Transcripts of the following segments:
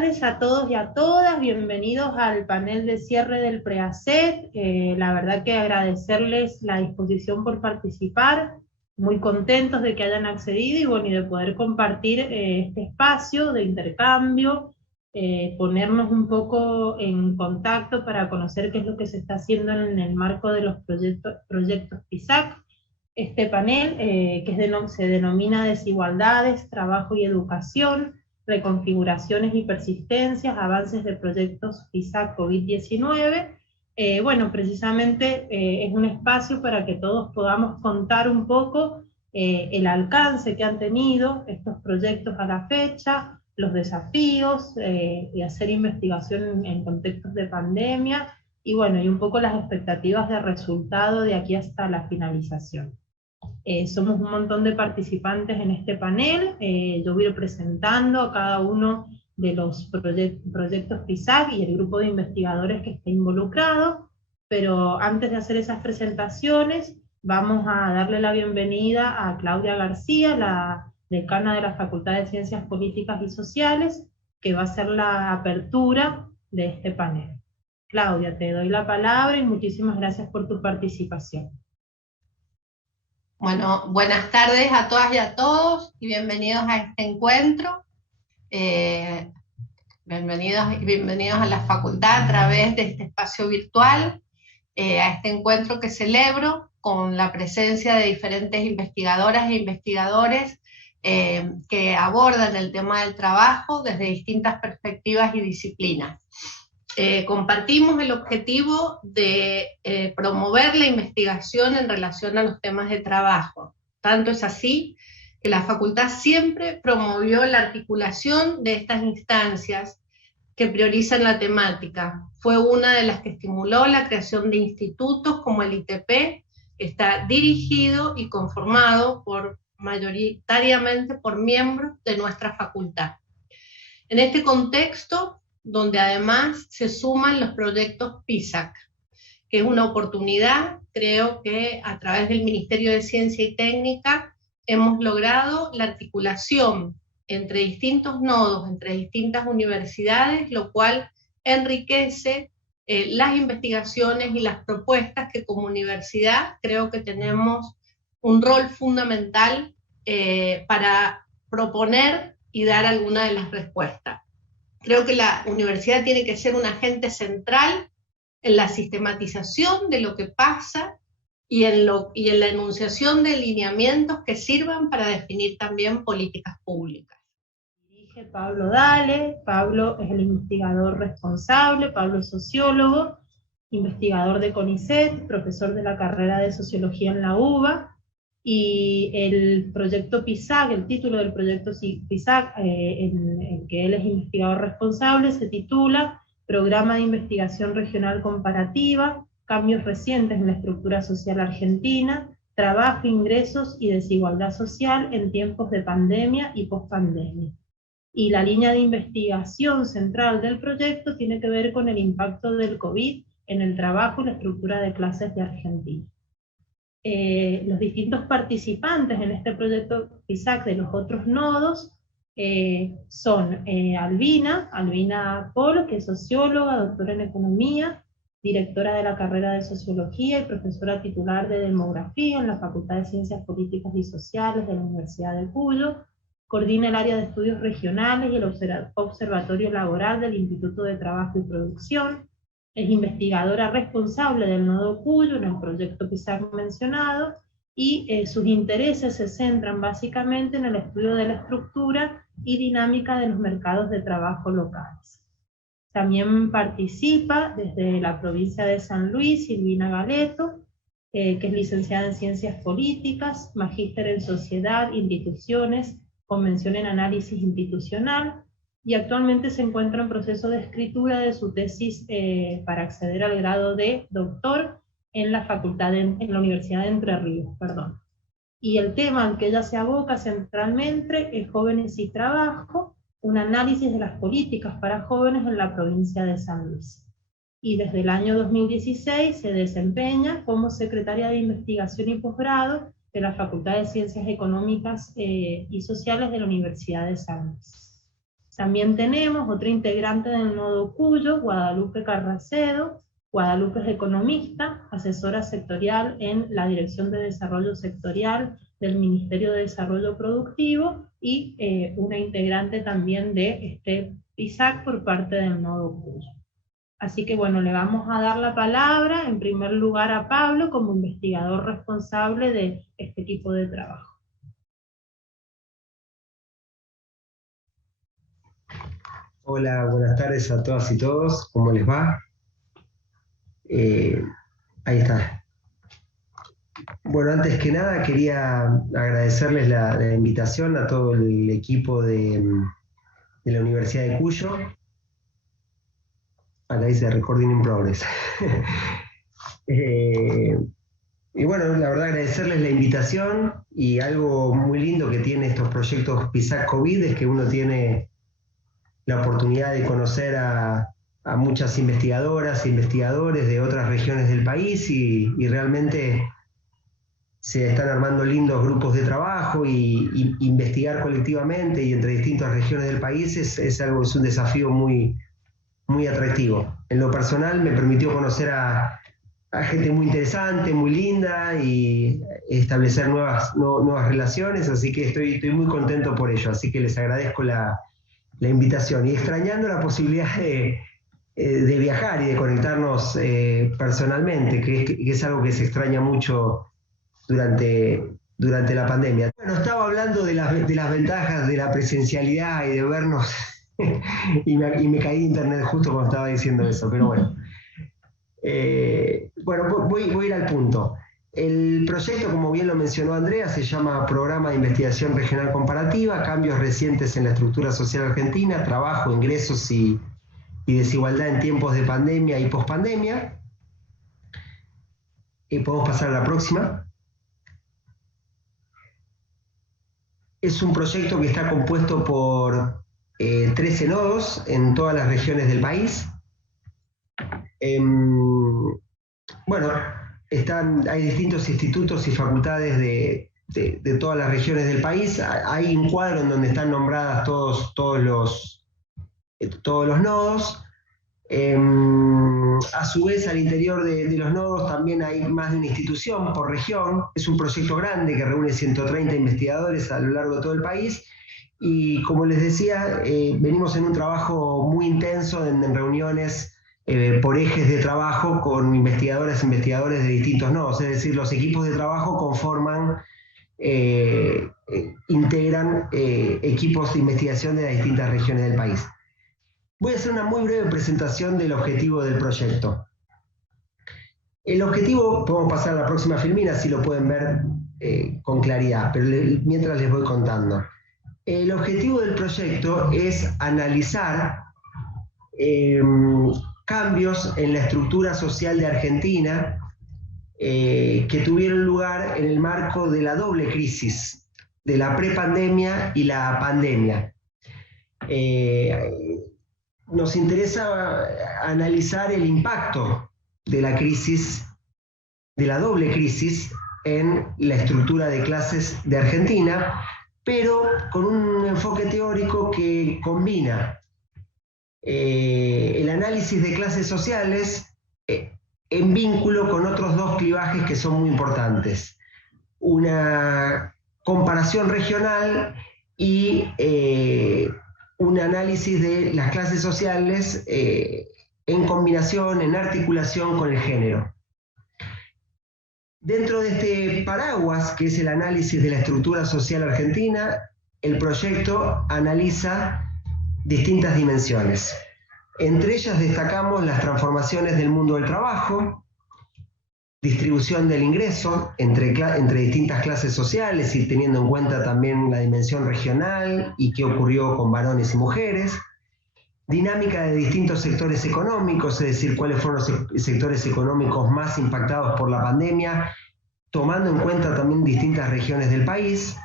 tardes a todos y a todas, bienvenidos al panel de cierre del PREACET. La verdad que agradecerles la disposición por participar, muy contentos de que hayan accedido y bueno, y de poder compartir este espacio de intercambio, ponernos un poco en contacto para conocer qué es lo que se está haciendo en el marco de los proyectos PISAC. Este panel, se denomina Desigualdades, Trabajo y Educación, reconfiguraciones y persistencias, avances de proyectos PISAC COVID-19. Bueno, precisamente es un espacio para que todos podamos contar un poco el alcance que han tenido estos proyectos a la fecha, los desafíos, y hacer investigación en contextos de pandemia, y bueno, y un poco las expectativas de resultado de aquí hasta la finalización. Somos un montón de participantes en este panel. Yo voy a ir presentando a cada uno de los proyectos PISAC y el grupo de investigadores que esté involucrado, pero antes de hacer esas presentaciones, vamos a darle la bienvenida a Claudia García, la decana de la Facultad de Ciencias Políticas y Sociales, que va a hacer la apertura de este panel. Claudia, te doy la palabra y muchísimas gracias por tu participación. Bueno, buenas tardes a todas y a todos y bienvenidos a este encuentro. Bienvenidos a la facultad a través de este espacio virtual, a este encuentro que celebro con la presencia de diferentes investigadoras e investigadores que abordan el tema del trabajo desde distintas perspectivas y disciplinas. Compartimos el objetivo de promover la investigación en relación a los temas de trabajo. Tanto es así que la facultad siempre promovió la articulación de estas instancias que priorizan la temática. Fue una de las que estimuló la creación de institutos como el ITP, que está dirigido y conformado mayoritariamente por miembros de nuestra facultad. En este contexto, donde además se suman los proyectos PISAC, que es una oportunidad, creo que a través del Ministerio de Ciencia y Técnica hemos logrado la articulación entre distintos nodos, entre distintas universidades, lo cual enriquece las investigaciones y las propuestas que como universidad creo que tenemos un rol fundamental para proponer y dar alguna de las respuestas. Creo que la universidad tiene que ser un agente central en la sistematización de lo que pasa y en la enunciación de lineamientos que sirvan para definir también políticas públicas. Dirige Pablo Dale. Pablo es el investigador responsable. Pablo es sociólogo, investigador de CONICET, profesor de la carrera de Sociología en la UBA, y el proyecto PISAC, el título del proyecto PISAC, en el que él es investigador responsable, se titula Programa de Investigación Regional Comparativa, Cambios Recientes en la Estructura Social Argentina, Trabajo, Ingresos y Desigualdad Social en Tiempos de Pandemia y Postpandemia. Y la línea de investigación central del proyecto tiene que ver con el impacto del COVID en el trabajo y la estructura de clases de Argentina. Los distintos participantes en este proyecto PISAC de los otros nodos son Albina Polo, que es socióloga, doctora en economía, directora de la carrera de sociología y profesora titular de demografía en la Facultad de Ciencias Políticas y Sociales de la Universidad de Cuyo, coordina el área de estudios regionales y el observatorio laboral del Instituto de Trabajo y Producción. Es investigadora responsable del nodo Cuyo en el proyecto PISAC mencionado, y sus intereses se centran básicamente en el estudio de la estructura y dinámica de los mercados de trabajo locales. También participa desde la provincia de San Luis Silvina Galeto, que es licenciada en Ciencias Políticas, magíster en Sociedad, Instituciones, Convención en Análisis Institucional, y actualmente se encuentra en proceso de escritura de su tesis para acceder al grado de doctor en la Universidad de Entre Ríos, Y el tema al que ella se aboca centralmente es Jóvenes y Trabajo, un análisis de las políticas para jóvenes en la provincia de San Luis. Y desde el año 2016 se desempeña como secretaria de Investigación y Posgrado de la Facultad de Ciencias Económicas y Sociales de la Universidad de San Luis. También tenemos otra integrante del Nodo Cuyo, Guadalupe Carracedo. Guadalupe es economista, asesora sectorial en la Dirección de Desarrollo Sectorial del Ministerio de Desarrollo Productivo, y una integrante también de este PISAC por parte del Nodo Cuyo. Así que bueno, le vamos a dar la palabra en primer lugar a Pablo como investigador responsable de este equipo de trabajo. Hola, buenas tardes a todas y todos, ¿cómo les va? Ahí está. Bueno, antes que nada quería agradecerles la invitación a todo el equipo de la Universidad de Cuyo. Acá dice Recording in Progress. Y bueno, la verdad agradecerles la invitación, y algo muy lindo que tiene estos proyectos PISAC COVID es que uno tiene la oportunidad de conocer a muchas investigadoras e investigadores de otras regiones del país, y realmente se están armando lindos grupos de trabajo, y investigar colectivamente y entre distintas regiones del país es un desafío muy, muy atractivo. En lo personal me permitió conocer a gente muy interesante, muy linda, y establecer nuevas relaciones, así que estoy muy contento por ello, así que les agradezco la invitación, y extrañando la posibilidad de viajar y de conectarnos personalmente, que es algo que se extraña mucho durante la pandemia. Bueno, estaba hablando de las ventajas de la presencialidad y de vernos, y me caí de internet justo cuando estaba diciendo eso, pero bueno. Bueno, voy a ir al punto. El proyecto, como bien lo mencionó Andrea, se llama Programa de Investigación Regional Comparativa, Cambios Recientes en la Estructura Social Argentina, Trabajo, Ingresos y Desigualdad en Tiempos de Pandemia y Pospandemia. Podemos pasar a la próxima. Es un proyecto que está compuesto por 13 nodos en todas las regiones del país. Bueno, hay distintos institutos y facultades de todas las regiones del país. Hay un cuadro en donde están nombradas todos los nodos. A su vez, al interior de los nodos también hay más de una institución por región. Es un proyecto grande que reúne 130 investigadores a lo largo de todo el país, y como les decía, venimos en un trabajo muy intenso en reuniones por ejes de trabajo con investigadoras e investigadores de distintos nodos, es decir, los equipos de trabajo integran equipos de investigación de las distintas regiones del país. Voy a hacer una muy breve presentación del objetivo del proyecto. El objetivo, podemos pasar a la próxima filmina, así lo pueden ver con claridad, pero mientras les voy contando. El objetivo del proyecto es analizar cambios en la estructura social de Argentina que tuvieron lugar en el marco de la doble crisis, de la prepandemia y la pandemia. Nos interesa analizar el impacto de la crisis, de la doble crisis, en la estructura de clases de Argentina, pero con un enfoque teórico que combina el análisis de clases sociales en vínculo con otros dos clivajes que son muy importantes: una comparación regional y un análisis de las clases sociales en combinación, en articulación con el género. Dentro de este paraguas, que es el análisis de la estructura social argentina, el proyecto analiza distintas dimensiones. Entre ellas destacamos las transformaciones del mundo del trabajo, distribución del ingreso entre distintas clases sociales, y teniendo en cuenta también la dimensión regional y qué ocurrió con varones y mujeres, dinámica de distintos sectores económicos, es decir, cuáles fueron los sectores económicos más impactados por la pandemia, tomando en cuenta también distintas regiones del país,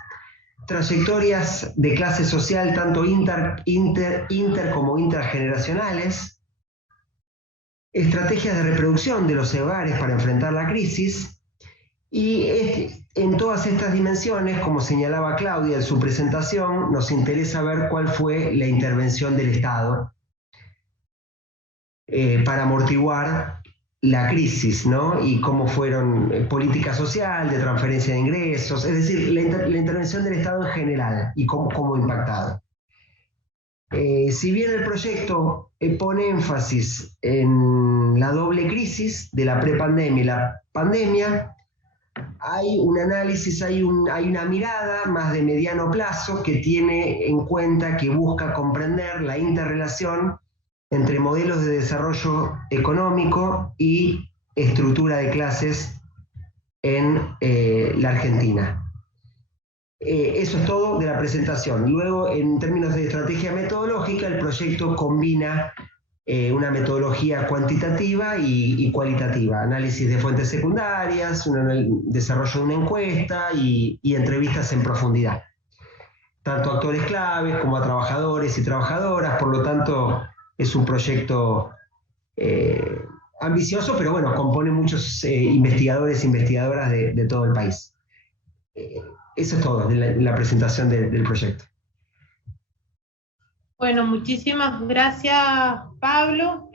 trayectorias de clase social tanto inter como intergeneracionales, estrategias de reproducción de los hogares para enfrentar la crisis, y en todas estas dimensiones, como señalaba Claudia en su presentación, nos interesa ver cuál fue la intervención del Estado para amortiguar la crisis, ¿no? Y cómo fueron política social, de transferencia de ingresos, es decir, la intervención del Estado en general y cómo ha impactado. Si bien el proyecto pone énfasis en la doble crisis de la prepandemia y la pandemia, hay un análisis, hay una mirada más de mediano plazo que tiene en cuenta, que busca comprender la interrelación entre modelos de desarrollo económico y estructura de clases en la Argentina. Eso es todo de la presentación. Luego, en términos de estrategia metodológica, el proyecto combina una metodología cuantitativa y cualitativa, análisis de fuentes secundarias, desarrollo de una encuesta y entrevistas en profundidad, tanto a actores claves como a trabajadores y trabajadoras. Por lo tanto, es un proyecto ambicioso, pero bueno, compone muchos investigadores e investigadoras de todo el país. Eso es todo de la presentación del proyecto. Bueno, muchísimas gracias, Pablo.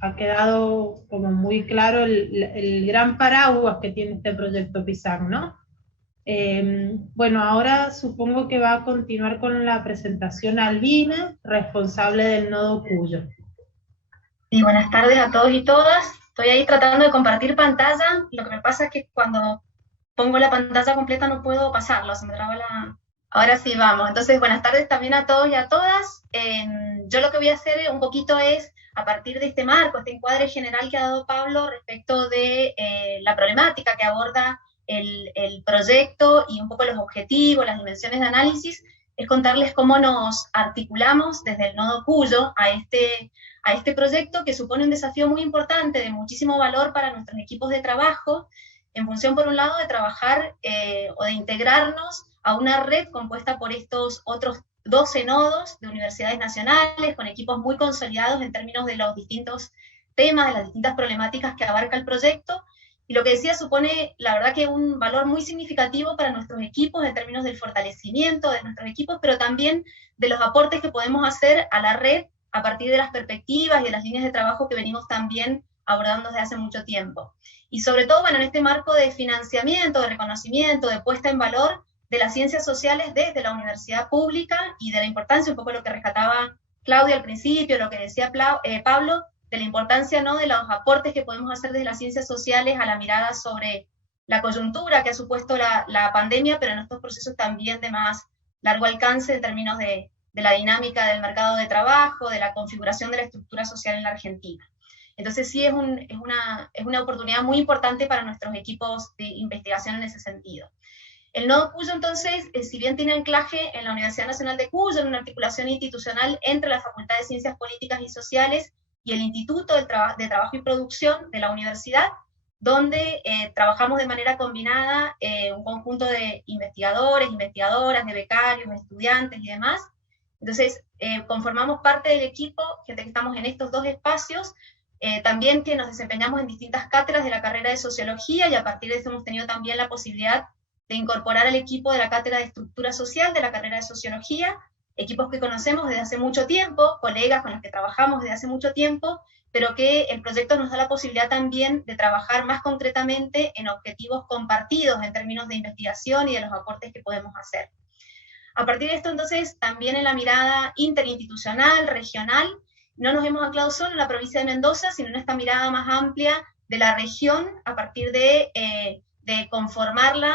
Ha quedado como muy claro el gran paraguas que tiene este proyecto PISAC, ¿no? Bueno, ahora supongo que va a continuar con la presentación Albina, responsable del nodo Cuyo. Sí, buenas tardes a todos y todas. Estoy ahí tratando de compartir pantalla. Lo que me pasa es que cuando pongo la pantalla completa no puedo pasarlo, se me traba la... Ahora sí, vamos. Entonces, buenas tardes también a todos y a todas. Yo lo que voy a hacer un poquito es, a partir de este marco, este encuadre general que ha dado Pablo respecto de la problemática que aborda el proyecto y un poco los objetivos, las dimensiones de análisis, es contarles cómo nos articulamos desde el nodo Cuyo a este proyecto, que supone un desafío muy importante, de muchísimo valor para nuestros equipos de trabajo, en función, por un lado, de trabajar o de integrarnos a una red compuesta por estos otros 12 nodos de universidades nacionales, con equipos muy consolidados en términos de los distintos temas, de las distintas problemáticas que abarca el proyecto. Y lo que decía supone, la verdad, que un valor muy significativo para nuestros equipos en términos del fortalecimiento de nuestros equipos, pero también de los aportes que podemos hacer a la red a partir de las perspectivas y de las líneas de trabajo que venimos también abordando desde hace mucho tiempo. Y sobre todo, bueno, en este marco de financiamiento, de reconocimiento, de puesta en valor de las ciencias sociales desde la universidad pública, y de la importancia, un poco lo que rescataba Claudia al principio, lo que decía Pablo, de la importancia, ¿no?, de los aportes que podemos hacer desde las ciencias sociales a la mirada sobre la coyuntura que ha supuesto la pandemia, pero en estos procesos también de más largo alcance en términos de la dinámica del mercado de trabajo, de la configuración de la estructura social en la Argentina. Entonces sí es una oportunidad muy importante para nuestros equipos de investigación en ese sentido. El nodo Cuyo, entonces, si bien tiene anclaje en la Universidad Nacional de Cuyo, en una articulación institucional entre la Facultad de Ciencias Políticas y Sociales y el Instituto de Trabajo y Producción de la universidad, donde trabajamos de manera combinada un conjunto de investigadores, investigadoras, de becarios, estudiantes y demás. Entonces, conformamos parte del equipo, gente que estamos en estos dos espacios, también que nos desempeñamos en distintas cátedras de la carrera de Sociología, y a partir de eso hemos tenido también la posibilidad de incorporar al equipo de la cátedra de Estructura Social de la carrera de Sociología, equipos que conocemos desde hace mucho tiempo, colegas con los que trabajamos desde hace mucho tiempo, pero que el proyecto nos da la posibilidad también de trabajar más concretamente en objetivos compartidos en términos de investigación y de los aportes que podemos hacer. A partir de esto, entonces, también en la mirada interinstitucional, regional, no nos hemos anclado solo en la provincia de Mendoza, sino en esta mirada más amplia de la región, a partir de conformarla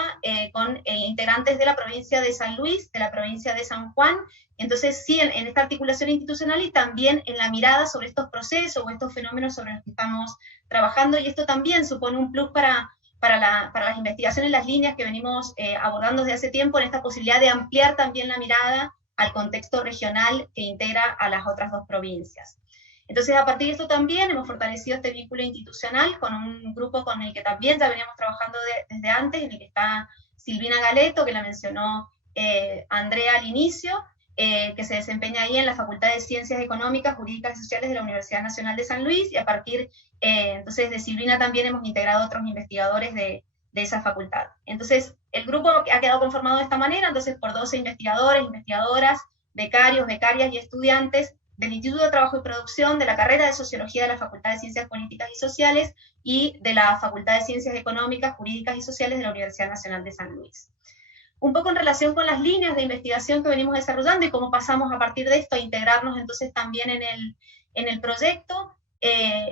con integrantes de la provincia de San Luis, de la provincia de San Juan. Entonces sí, en esta articulación institucional y también en la mirada sobre estos procesos o estos fenómenos sobre los que estamos trabajando, y esto también supone un plus para las investigaciones, las líneas que venimos abordando desde hace tiempo, en esta posibilidad de ampliar también la mirada al contexto regional que integra a las otras dos provincias. Entonces, a partir de esto también hemos fortalecido este vínculo institucional con un grupo con el que también ya veníamos trabajando desde antes, en el que está Silvina Galeto, que la mencionó Andrea al inicio, que se desempeña ahí en la Facultad de Ciencias Económicas, Jurídicas y Sociales de la Universidad Nacional de San Luis, y a partir entonces de Silvina también hemos integrado otros investigadores de de esa facultad. Entonces, el grupo ha quedado conformado de esta manera, entonces por 12 investigadores, investigadoras, becarios, becarias y estudiantes del Instituto de Trabajo y Producción, de la carrera de Sociología de la Facultad de Ciencias Políticas y Sociales y de la Facultad de Ciencias Económicas, Jurídicas y Sociales de la Universidad Nacional de San Luis. Un poco en relación con las líneas de investigación que venimos desarrollando y cómo pasamos a partir de esto a integrarnos entonces también en el proyecto,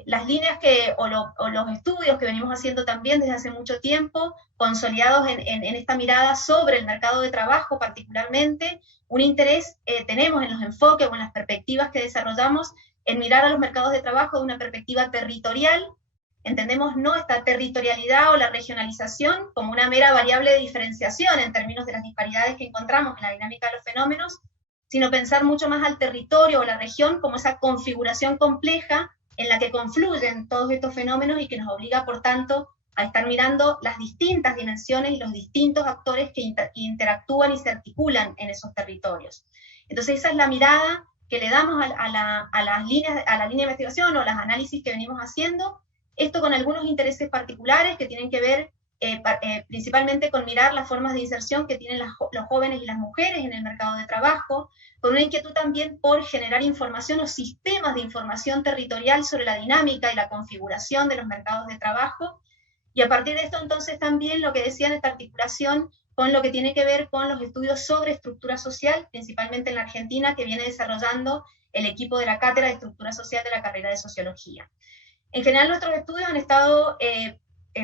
las líneas o los estudios que venimos haciendo también desde hace mucho tiempo, consolidados en esta mirada sobre el mercado de trabajo particularmente, un interés tenemos en los enfoques o en las perspectivas que desarrollamos en mirar a los mercados de trabajo de una perspectiva territorial. Entendemos no esta territorialidad o la regionalización como una mera variable de diferenciación en términos de las disparidades que encontramos en la dinámica de los fenómenos, sino pensar mucho más al territorio o la región como esa configuración compleja en la que confluyen todos estos fenómenos y que nos obliga, por tanto, a estar mirando las distintas dimensiones y los distintos actores que interactúan y se articulan en esos territorios. Entonces esa es la mirada que le damos a la línea de investigación o los análisis que venimos haciendo, esto con algunos intereses particulares que tienen que ver principalmente con mirar las formas de inserción que tienen los jóvenes y las mujeres en el mercado de trabajo, con una inquietud también por generar información o sistemas de información territorial sobre la dinámica y la configuración de los mercados de trabajo, y a partir de esto entonces también lo que decía en esta articulación con lo que tiene que ver con los estudios sobre estructura social, principalmente en la Argentina, que viene desarrollando el equipo de la Cátedra de Estructura Social de la carrera de Sociología. En general nuestros estudios han estado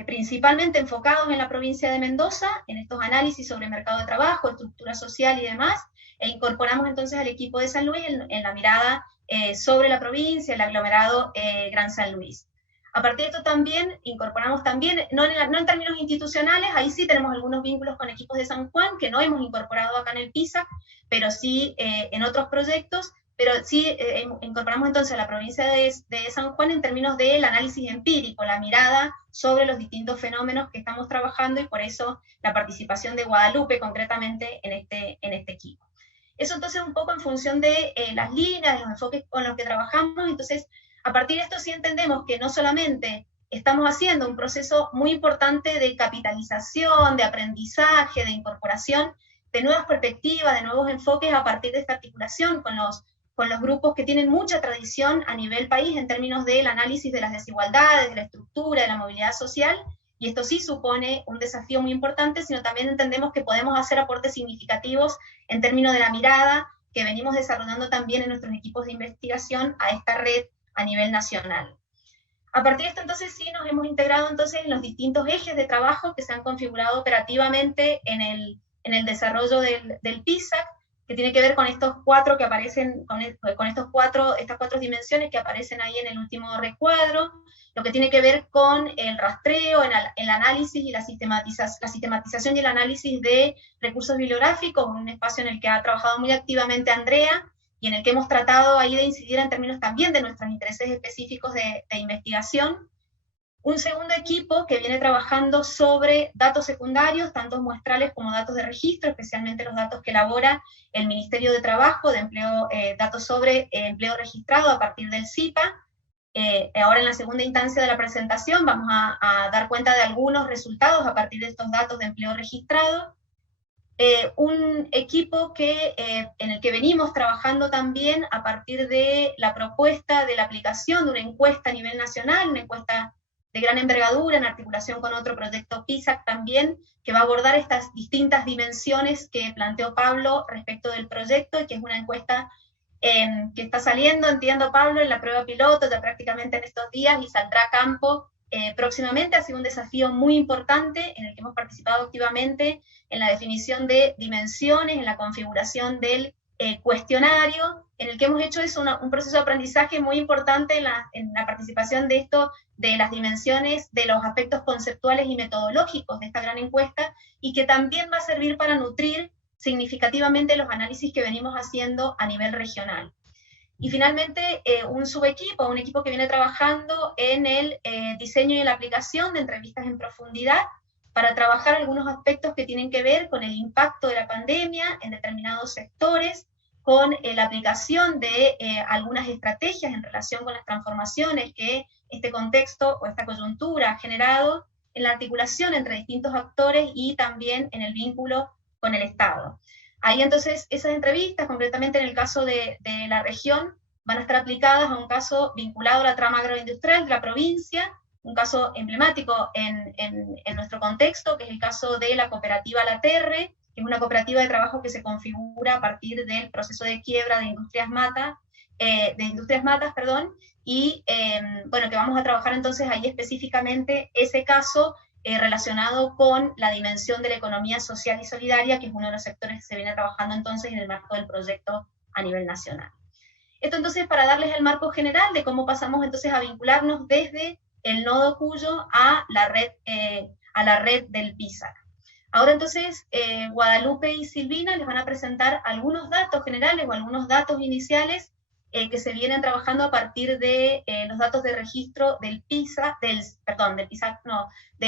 principalmente enfocados en la provincia de Mendoza, en estos análisis sobre mercado de trabajo, estructura social y demás, e incorporamos entonces al equipo de San Luis en la mirada sobre la provincia, el aglomerado Gran San Luis. A partir de esto también incorporamos también, no en términos institucionales, ahí sí tenemos algunos vínculos con equipos de San Juan, que no hemos incorporado acá en el PISAC, pero sí en otros proyectos, pero sí incorporamos entonces a la provincia de San Juan en términos del análisis empírico, la mirada sobre los distintos fenómenos que estamos trabajando, y por eso la participación de Guadalupe concretamente en este equipo. Eso entonces un poco en función de las líneas, de los enfoques con los que trabajamos. Entonces, a partir de esto sí entendemos que no solamente estamos haciendo un proceso muy importante de capitalización, de aprendizaje, de incorporación de nuevas perspectivas, de nuevos enfoques a partir de esta articulación con los grupos que tienen mucha tradición a nivel país en términos del análisis de las desigualdades, de la estructura, de la movilidad social, y esto sí supone un desafío muy importante, sino también entendemos que podemos hacer aportes significativos en términos de la mirada que venimos desarrollando también en nuestros equipos de investigación a esta red a nivel nacional. A partir de esto entonces sí nos hemos integrado entonces en los distintos ejes de trabajo que se han configurado operativamente en el desarrollo del PISAC, que tiene que ver con estos cuatro que aparecen, estas cuatro dimensiones que aparecen ahí en el último recuadro, lo que tiene que ver con el rastreo, el análisis y la sistematización y el análisis de recursos bibliográficos, un espacio en el que ha trabajado muy activamente Andrea, y en el que hemos tratado ahí de incidir en términos también de nuestros intereses específicos de investigación. Un segundo equipo que viene trabajando sobre datos secundarios, tanto muestrales como datos de registro, especialmente los datos que elabora el Ministerio de Trabajo, de empleo, datos sobre empleo registrado a partir del CIPA. Ahora en la segunda instancia de la presentación vamos a dar cuenta de algunos resultados a partir de estos datos de empleo registrado. Un equipo en el que venimos trabajando también a partir de la propuesta de la aplicación de una encuesta a nivel nacional, una encuesta de gran envergadura en articulación con otro proyecto PISAC también, que va a abordar estas distintas dimensiones que planteó Pablo respecto del proyecto, y que es una encuesta que está saliendo, entiendo Pablo, en la prueba piloto ya prácticamente en estos días, y saldrá a campo próximamente. Ha sido un desafío muy importante en el que hemos participado activamente en la definición de dimensiones, en la configuración del cuestionario, en el que hemos hecho eso un proceso de aprendizaje muy importante en la participación de esto, de las dimensiones, de los aspectos conceptuales y metodológicos de esta gran encuesta, y que también va a servir para nutrir significativamente los análisis que venimos haciendo a nivel regional. Y finalmente, un subequipo, un equipo que viene trabajando en el diseño y la aplicación de entrevistas en profundidad para trabajar algunos aspectos que tienen que ver con el impacto de la pandemia en determinados sectores, con la aplicación de algunas estrategias en relación con las transformaciones que este contexto o esta coyuntura ha generado, en la articulación entre distintos actores y también en el vínculo con el Estado. Ahí entonces esas entrevistas, concretamente en el caso de la región, van a estar aplicadas a un caso vinculado a la trama agroindustrial de la provincia, un caso emblemático en nuestro contexto, que es el caso de la cooperativa La Terre, que es una cooperativa de trabajo que se configura a partir del proceso de quiebra de Industrias Matas, y bueno, que vamos a trabajar entonces ahí específicamente ese caso relacionado con la dimensión de la economía social y solidaria, que es uno de los sectores que se viene trabajando entonces en el marco del proyecto a nivel nacional. Esto entonces para darles el marco general de cómo pasamos entonces a vincularnos desde el nodo Cuyo a la red del PISAC. Ahora entonces Guadalupe y Silvina les van a presentar algunos datos generales o algunos datos iniciales que se vienen trabajando a partir de los datos de registro del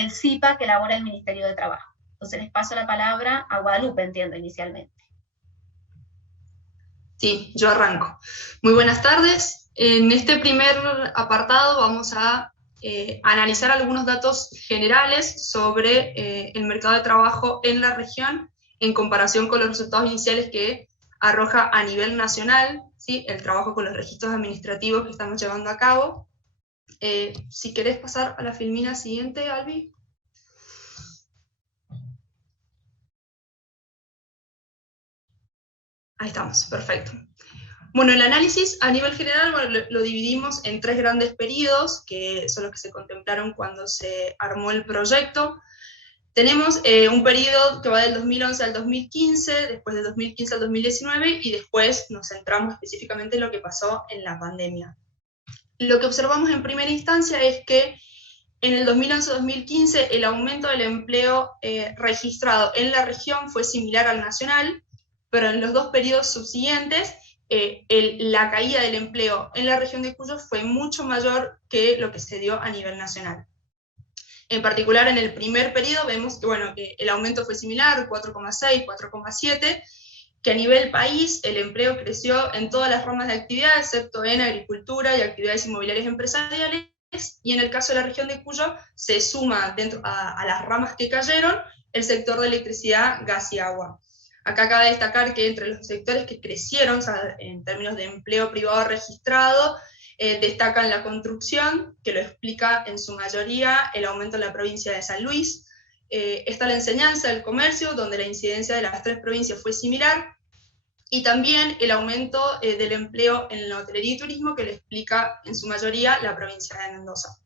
CIPA que elabora el Ministerio de Trabajo. Entonces les paso la palabra a Guadalupe, entiendo, inicialmente. Sí, yo arranco. Muy buenas tardes. En este primer apartado vamos a analizar algunos datos generales sobre el mercado de trabajo en la región en comparación con los resultados iniciales que arroja a nivel nacional, ¿sí?, el trabajo con los registros administrativos que estamos llevando a cabo. Si querés pasar a la filmina siguiente, Albi. Ahí estamos, perfecto. Bueno, el análisis a nivel general lo dividimos en 3 grandes periodos, que son los que se contemplaron cuando se armó el proyecto. Tenemos un periodo que va del 2011 al 2015, después del 2015 al 2019, y después nos centramos específicamente en lo que pasó en la pandemia. Lo que observamos en primera instancia es que en el 2011-2015 el aumento del empleo registrado en la región fue similar al nacional, pero en los 2 periodos subsiguientes la caída del empleo en la región de Cuyo fue mucho mayor que lo que se dio a nivel nacional. En particular, en el primer periodo vemos que, bueno, que el aumento fue similar, 4,6, 4,7, que a nivel país el empleo creció en todas las ramas de actividad, excepto en agricultura y actividades inmobiliarias empresariales, y en el caso de la región de Cuyo se suma dentro a las ramas que cayeron el sector de electricidad, gas y agua. Acá cabe destacar que entre los sectores que crecieron, o sea, en términos de empleo privado registrado, destacan la construcción, que lo explica en su mayoría el aumento en la provincia de San Luis. Está la enseñanza, el comercio, donde la incidencia de las 3 provincias fue similar, y también el aumento del empleo en la hotelería y turismo, que lo explica en su mayoría la provincia de Mendoza.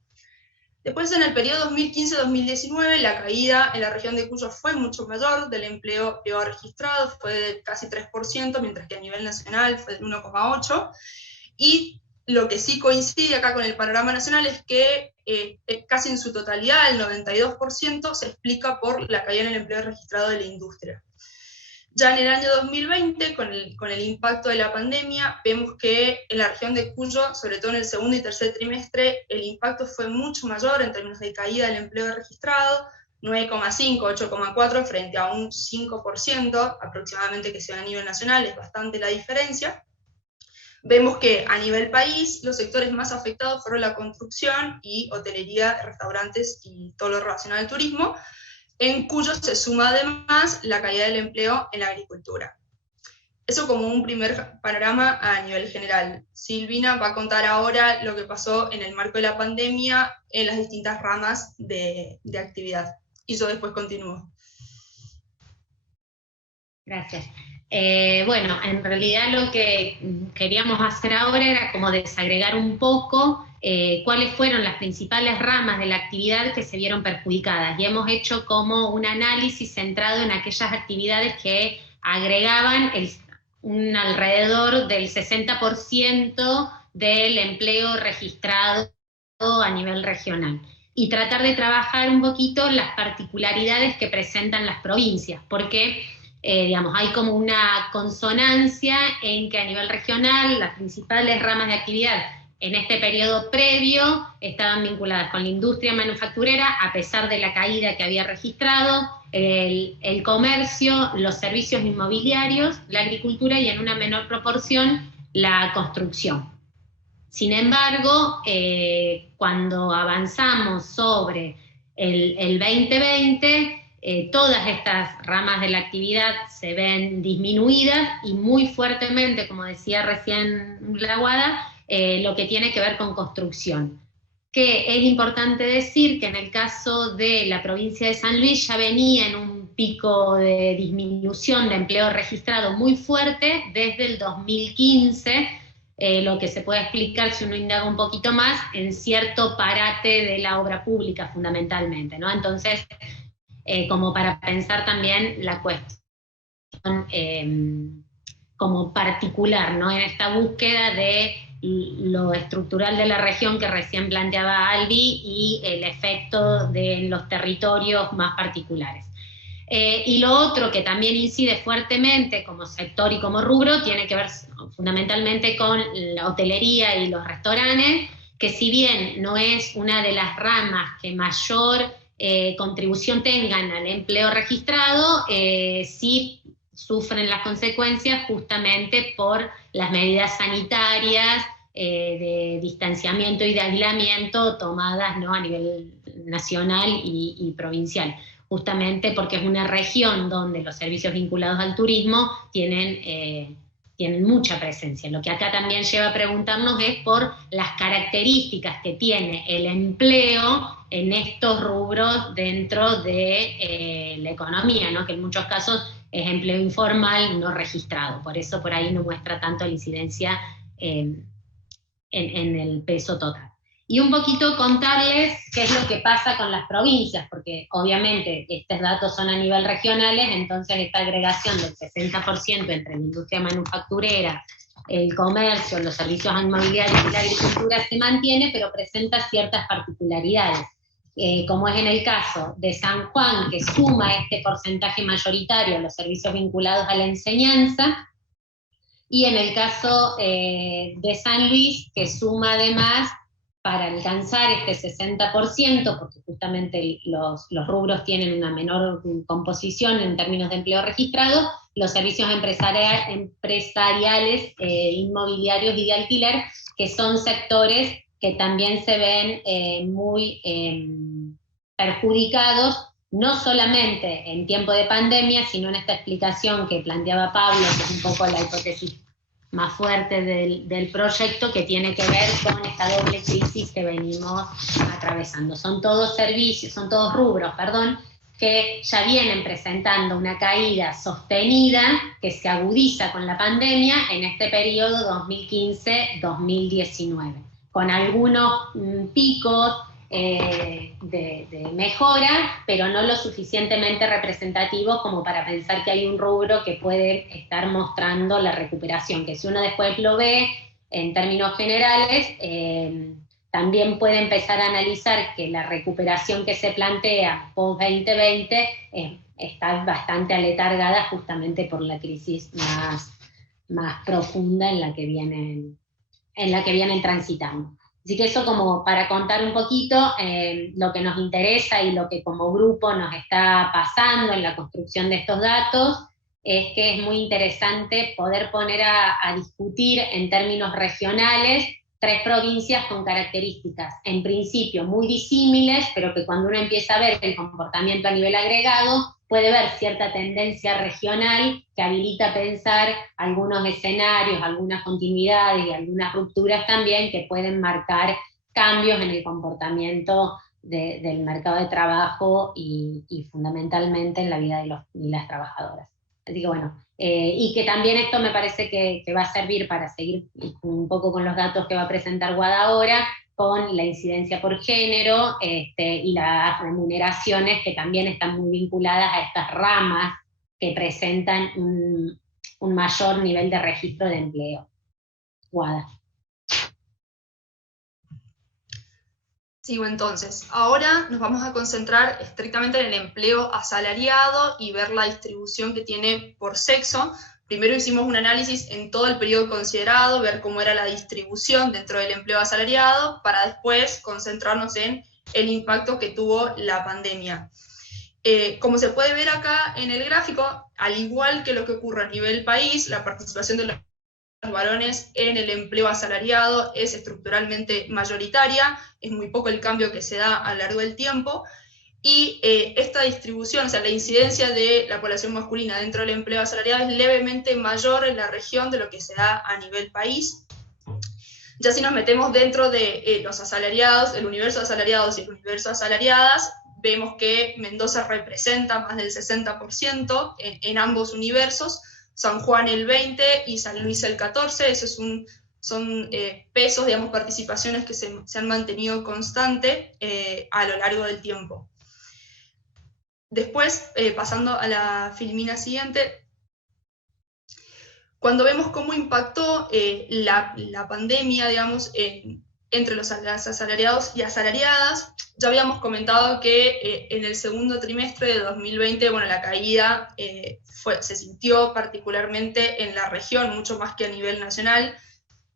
Después, en el periodo 2015-2019, la caída en la región de Cuyo fue mucho mayor del empleo privado registrado, fue de casi 3%, mientras que a nivel nacional fue del 1,8%, y lo que sí coincide acá con el panorama nacional es que casi en su totalidad, el 92%, se explica por la caída en el empleo registrado de la industria. Ya en el año 2020, con el impacto de la pandemia, vemos que en la región de Cuyo, sobre todo en el segundo y tercer trimestre, el impacto fue mucho mayor en términos de caída del empleo registrado, 9,5, 8,4 frente a un 5% aproximadamente que se da a nivel nacional, es bastante la diferencia. Vemos que a nivel país los sectores más afectados fueron la construcción y hotelería, restaurantes y todo lo relacionado al turismo, en Cuyo se suma además la caída del empleo en la agricultura. Eso como un primer panorama a nivel general. Silvina va a contar ahora lo que pasó en el marco de la pandemia en las distintas ramas de actividad. Y yo después continúo. Gracias. Bueno, en realidad lo que queríamos hacer ahora era como desagregar un poco cuáles fueron las principales ramas de la actividad que se vieron perjudicadas, y hemos hecho como un análisis centrado en aquellas actividades que agregaban un alrededor del 60% del empleo registrado a nivel regional, y tratar de trabajar un poquito las particularidades que presentan las provincias, porque digamos, hay como una consonancia en que a nivel regional las principales ramas de actividad en este periodo previo estaban vinculadas con la industria manufacturera, a pesar de la caída que había registrado, el comercio, los servicios inmobiliarios, la agricultura y en una menor proporción la construcción. Sin embargo, cuando avanzamos sobre el 2020, todas estas ramas de la actividad se ven disminuidas y muy fuertemente, como decía recién la Guada, lo que tiene que ver con construcción. Que es importante decir que en el caso de la provincia de San Luis ya venía en un pico de disminución de empleo registrado muy fuerte desde el 2015, lo que se puede explicar, si uno indaga un poquito más, en cierto parate de la obra pública fundamentalmente, ¿no? Entonces, como para pensar también la cuestión como particular, ¿no? En esta búsqueda de lo estructural de la región que recién planteaba Albi y el efecto de los territorios más particulares. Y lo otro que también incide fuertemente como sector y como rubro tiene que ver fundamentalmente con la hotelería y los restaurantes, que si bien no es una de las ramas que mayor contribución tengan al empleo registrado, sí sufren las consecuencias justamente por las medidas sanitarias de distanciamiento y de aislamiento tomadas, ¿no?, a nivel nacional y provincial, justamente porque es una región donde los servicios vinculados al turismo tienen mucha presencia. Lo que acá también lleva a preguntarnos es por las características que tiene el empleo en estos rubros dentro de la economía, ¿no?, que en muchos casos es empleo informal no registrado, por eso por ahí no muestra tanto la incidencia en el peso total. Y un poquito contarles qué es lo que pasa con las provincias, porque obviamente estos datos son a nivel regionales, entonces esta agregación del 60% entre la industria manufacturera, el comercio, los servicios inmobiliarios y la agricultura se mantiene, pero presenta ciertas particularidades. Como es en el caso de San Juan, que suma este porcentaje mayoritario a los servicios vinculados a la enseñanza, y en el caso de San Luis, que suma además, para alcanzar este 60%, porque justamente los rubros tienen una menor composición en términos de empleo registrado, los servicios empresariales, inmobiliarios y de alquiler, que son sectores que también se ven muy perjudicados, no solamente en tiempo de pandemia, sino en esta explicación que planteaba Pablo, que es un poco la hipótesis más fuerte del proyecto, que tiene que ver con esta doble crisis que venimos atravesando. Son todos rubros, que ya vienen presentando una caída sostenida que se agudiza con la pandemia en este periodo 2015-2019, con algunos picos de mejora, pero no lo suficientemente representativos como para pensar que hay un rubro que puede estar mostrando la recuperación, que si uno después lo ve en términos generales, también puede empezar a analizar que la recuperación que se plantea post-2020 está bastante aletargada justamente por la crisis más profunda en la que vienen transitando. Así que eso como para contar un poquito lo que nos interesa y lo que como grupo nos está pasando en la construcción de estos datos, es que es muy interesante poder poner a discutir en términos regionales 3 provincias con características en principio muy disímiles, pero que cuando uno empieza a ver el comportamiento a nivel agregado, puede ver cierta tendencia regional que habilita pensar algunos escenarios, algunas continuidades y algunas rupturas también que pueden marcar cambios en el comportamiento del mercado de trabajo y fundamentalmente en la vida de las trabajadoras. Así que bueno, y que también esto me parece que va a servir para seguir un poco con los datos que va a presentar Guada ahora, con la incidencia por género y las remuneraciones que también están muy vinculadas a estas ramas que presentan un mayor nivel de registro de empleo. Guada. Sigo entonces. Ahora nos vamos a concentrar estrictamente en el empleo asalariado y ver la distribución que tiene por sexo. Primero hicimos un análisis en todo el periodo considerado, ver cómo era la distribución dentro del empleo asalariado, para después concentrarnos en el impacto que tuvo la pandemia. Como se puede ver acá en el gráfico, al igual que lo que ocurre a nivel país, la participación de los varones en el empleo asalariado es estructuralmente mayoritaria, es muy poco el cambio que se da a lo largo del tiempo, y esta distribución, o sea, la incidencia de la población masculina dentro del empleo asalariado es levemente mayor en la región de lo que se da a nivel país. Ya si nos metemos dentro de los asalariados, el universo de asalariados y el universo de asalariadas, vemos que Mendoza representa más del 60% en ambos universos, San Juan el 20% y San Luis el 14%, esos son pesos, digamos, participaciones que se han mantenido constante a lo largo del tiempo. Después, pasando a la filmina siguiente, cuando vemos cómo impactó la pandemia, digamos, entre los asalariados y asalariadas, ya habíamos comentado que en el segundo trimestre de 2020, bueno, la caída se sintió particularmente en la región, mucho más que a nivel nacional.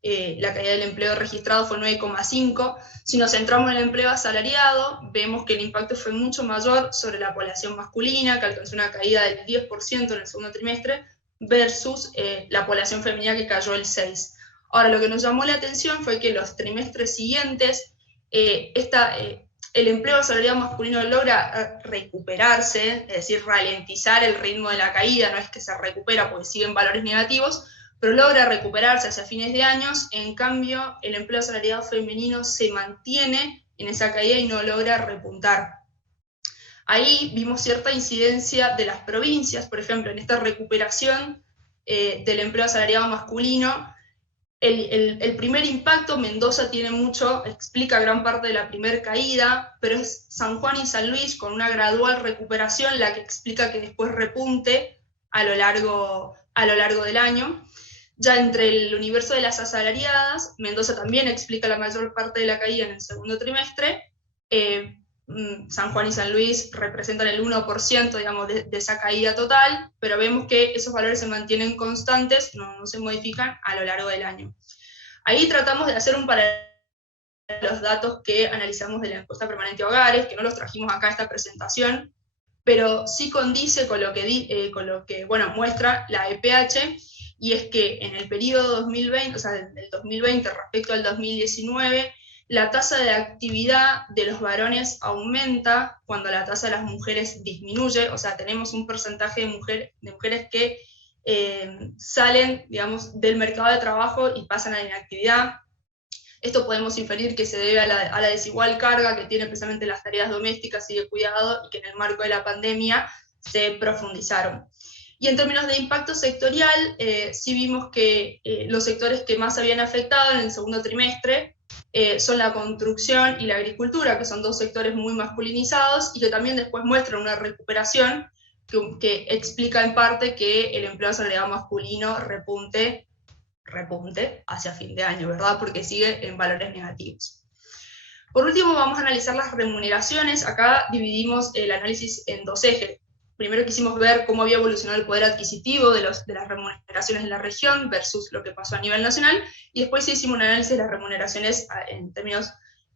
La caída del empleo registrado fue 9,5%. Si nos centramos en el empleo asalariado, vemos que el impacto fue mucho mayor sobre la población masculina, que alcanzó una caída del 10% en el segundo trimestre, versus la población femenina, que cayó el 6%. Ahora, lo que nos llamó la atención fue que los trimestres siguientes, el empleo asalariado masculino logra recuperarse, es decir, ralentizar el ritmo de la caída, no es que se recupera porque siguen valores negativos, pero logra recuperarse hacia fines de años. En cambio, el empleo asalariado femenino se mantiene en esa caída y no logra repuntar. Ahí vimos cierta incidencia de las provincias, por ejemplo, en esta recuperación del empleo asalariado masculino. El primer impacto, Mendoza tiene mucho, explica gran parte de la primera caída, pero es San Juan y San Luis con una gradual recuperación la que explica que después repunte a lo largo del año. Ya entre el universo de las asalariadas, Mendoza también explica la mayor parte de la caída en el segundo trimestre. San Juan y San Luis representan el 1%, digamos, de esa caída total, pero vemos que esos valores se mantienen constantes, no se modifican a lo largo del año. Ahí tratamos de hacer un paralelo a los datos que analizamos de la encuesta permanente de hogares, que no los trajimos acá a esta presentación, pero sí condice con lo que bueno, muestra la EPH, y es que en el periodo 2020, o sea, del 2020 respecto al 2019, la tasa de actividad de los varones aumenta cuando la tasa de las mujeres disminuye, o sea, tenemos un porcentaje de mujeres que salen, digamos, del mercado de trabajo y pasan a la inactividad. Esto podemos inferir que se debe a la desigual carga que tienen precisamente las tareas domésticas y de cuidado, y que en el marco de la pandemia se profundizaron. Y en términos de impacto sectorial, sí vimos que los sectores que más habían afectado en el segundo trimestre son la construcción y la agricultura, que son dos sectores muy masculinizados y que también después muestran una recuperación que explica en parte que el empleo asalariado masculino repunte hacia fin de año, ¿verdad? Porque sigue en valores negativos. Por último, vamos a analizar las remuneraciones. Acá dividimos el análisis en dos ejes. Primero quisimos ver cómo había evolucionado el poder adquisitivo de las remuneraciones en la región versus lo que pasó a nivel nacional, y después hicimos un análisis de las remuneraciones en términos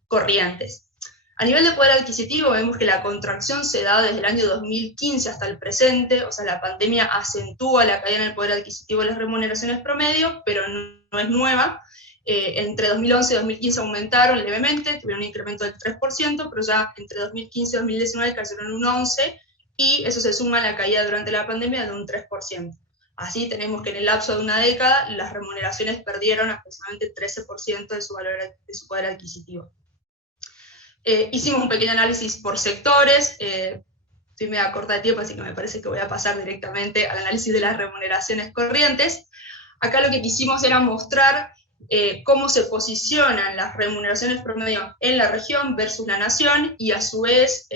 corrientes. A nivel de poder adquisitivo vemos que la contracción se da desde el año 2015 hasta el presente, o sea, la pandemia acentúa la caída en el poder adquisitivo de las remuneraciones promedio, pero no es nueva. Entre 2011 y 2015 aumentaron levemente, tuvieron un incremento del 3%, pero ya entre 2015 y 2019 cayeron un 11%, y eso se suma a la caída durante la pandemia de un 3%. Así tenemos que en el lapso de una década las remuneraciones perdieron aproximadamente 13% de su poder adquisitivo. Hicimos un pequeño análisis por sectores, estoy media corta de tiempo, así que me parece que voy a pasar directamente al análisis de las remuneraciones corrientes. Acá lo que quisimos era mostrar cómo se posicionan las remuneraciones promedio en la región versus la nación, y a su vez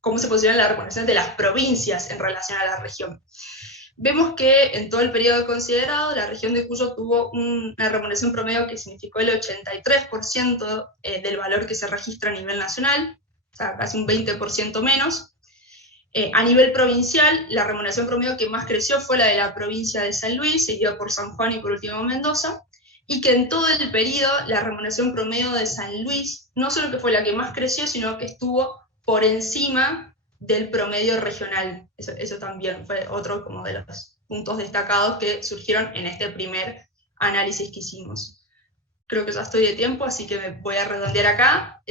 cómo se posicionan las remuneraciones de las provincias en relación a la región. Vemos que en todo el periodo considerado, la región de Cuyo tuvo una remuneración promedio que significó el 83% del valor que se registra a nivel nacional, o sea, casi un 20% menos. A nivel provincial, la remuneración promedio que más creció fue la de la provincia de San Luis, seguida por San Juan y por último Mendoza, y que en todo el periodo la remuneración promedio de San Luis no solo que fue la que más creció, sino que estuvo por encima del promedio regional. Eso también fue otro como de los puntos destacados que surgieron en este primer análisis que hicimos. creo que ya estoy de tiempo, así que me voy a redondear acá.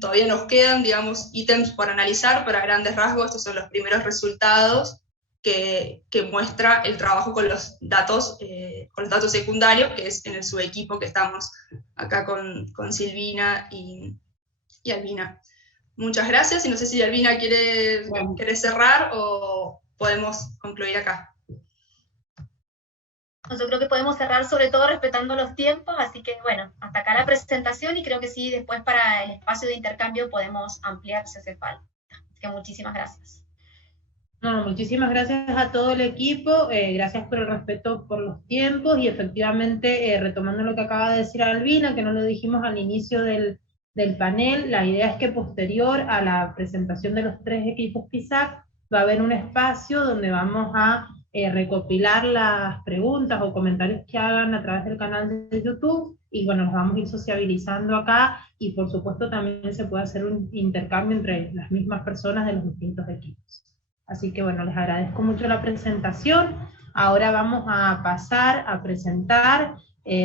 Todavía nos quedan, digamos, ítems por analizar, pero a grandes rasgos estos son los primeros resultados que muestra el trabajo con los datos secundarios, que es en el subequipo que estamos acá con Silvina y Albina. Muchas gracias, y no sé si Albina quiere cerrar o podemos concluir acá. Yo creo que podemos cerrar sobre todo respetando los tiempos, así que bueno, hasta acá la presentación, y creo que sí, después para el espacio de intercambio podemos ampliar si hace falta. Así que muchísimas gracias. No, muchísimas gracias a todo el equipo, gracias por el respeto por los tiempos, y efectivamente, retomando lo que acaba de decir Albina, que no lo dijimos al inicio del panel, la idea es que posterior a la presentación de los 3 equipos PISAC, va a haber un espacio donde vamos a recopilar las preguntas o comentarios que hagan a través del canal de YouTube, y bueno, los vamos a ir sociabilizando acá, y por supuesto también se puede hacer un intercambio entre las mismas personas de los distintos equipos. Así que bueno, les agradezco mucho la presentación. Ahora vamos a pasar a presentar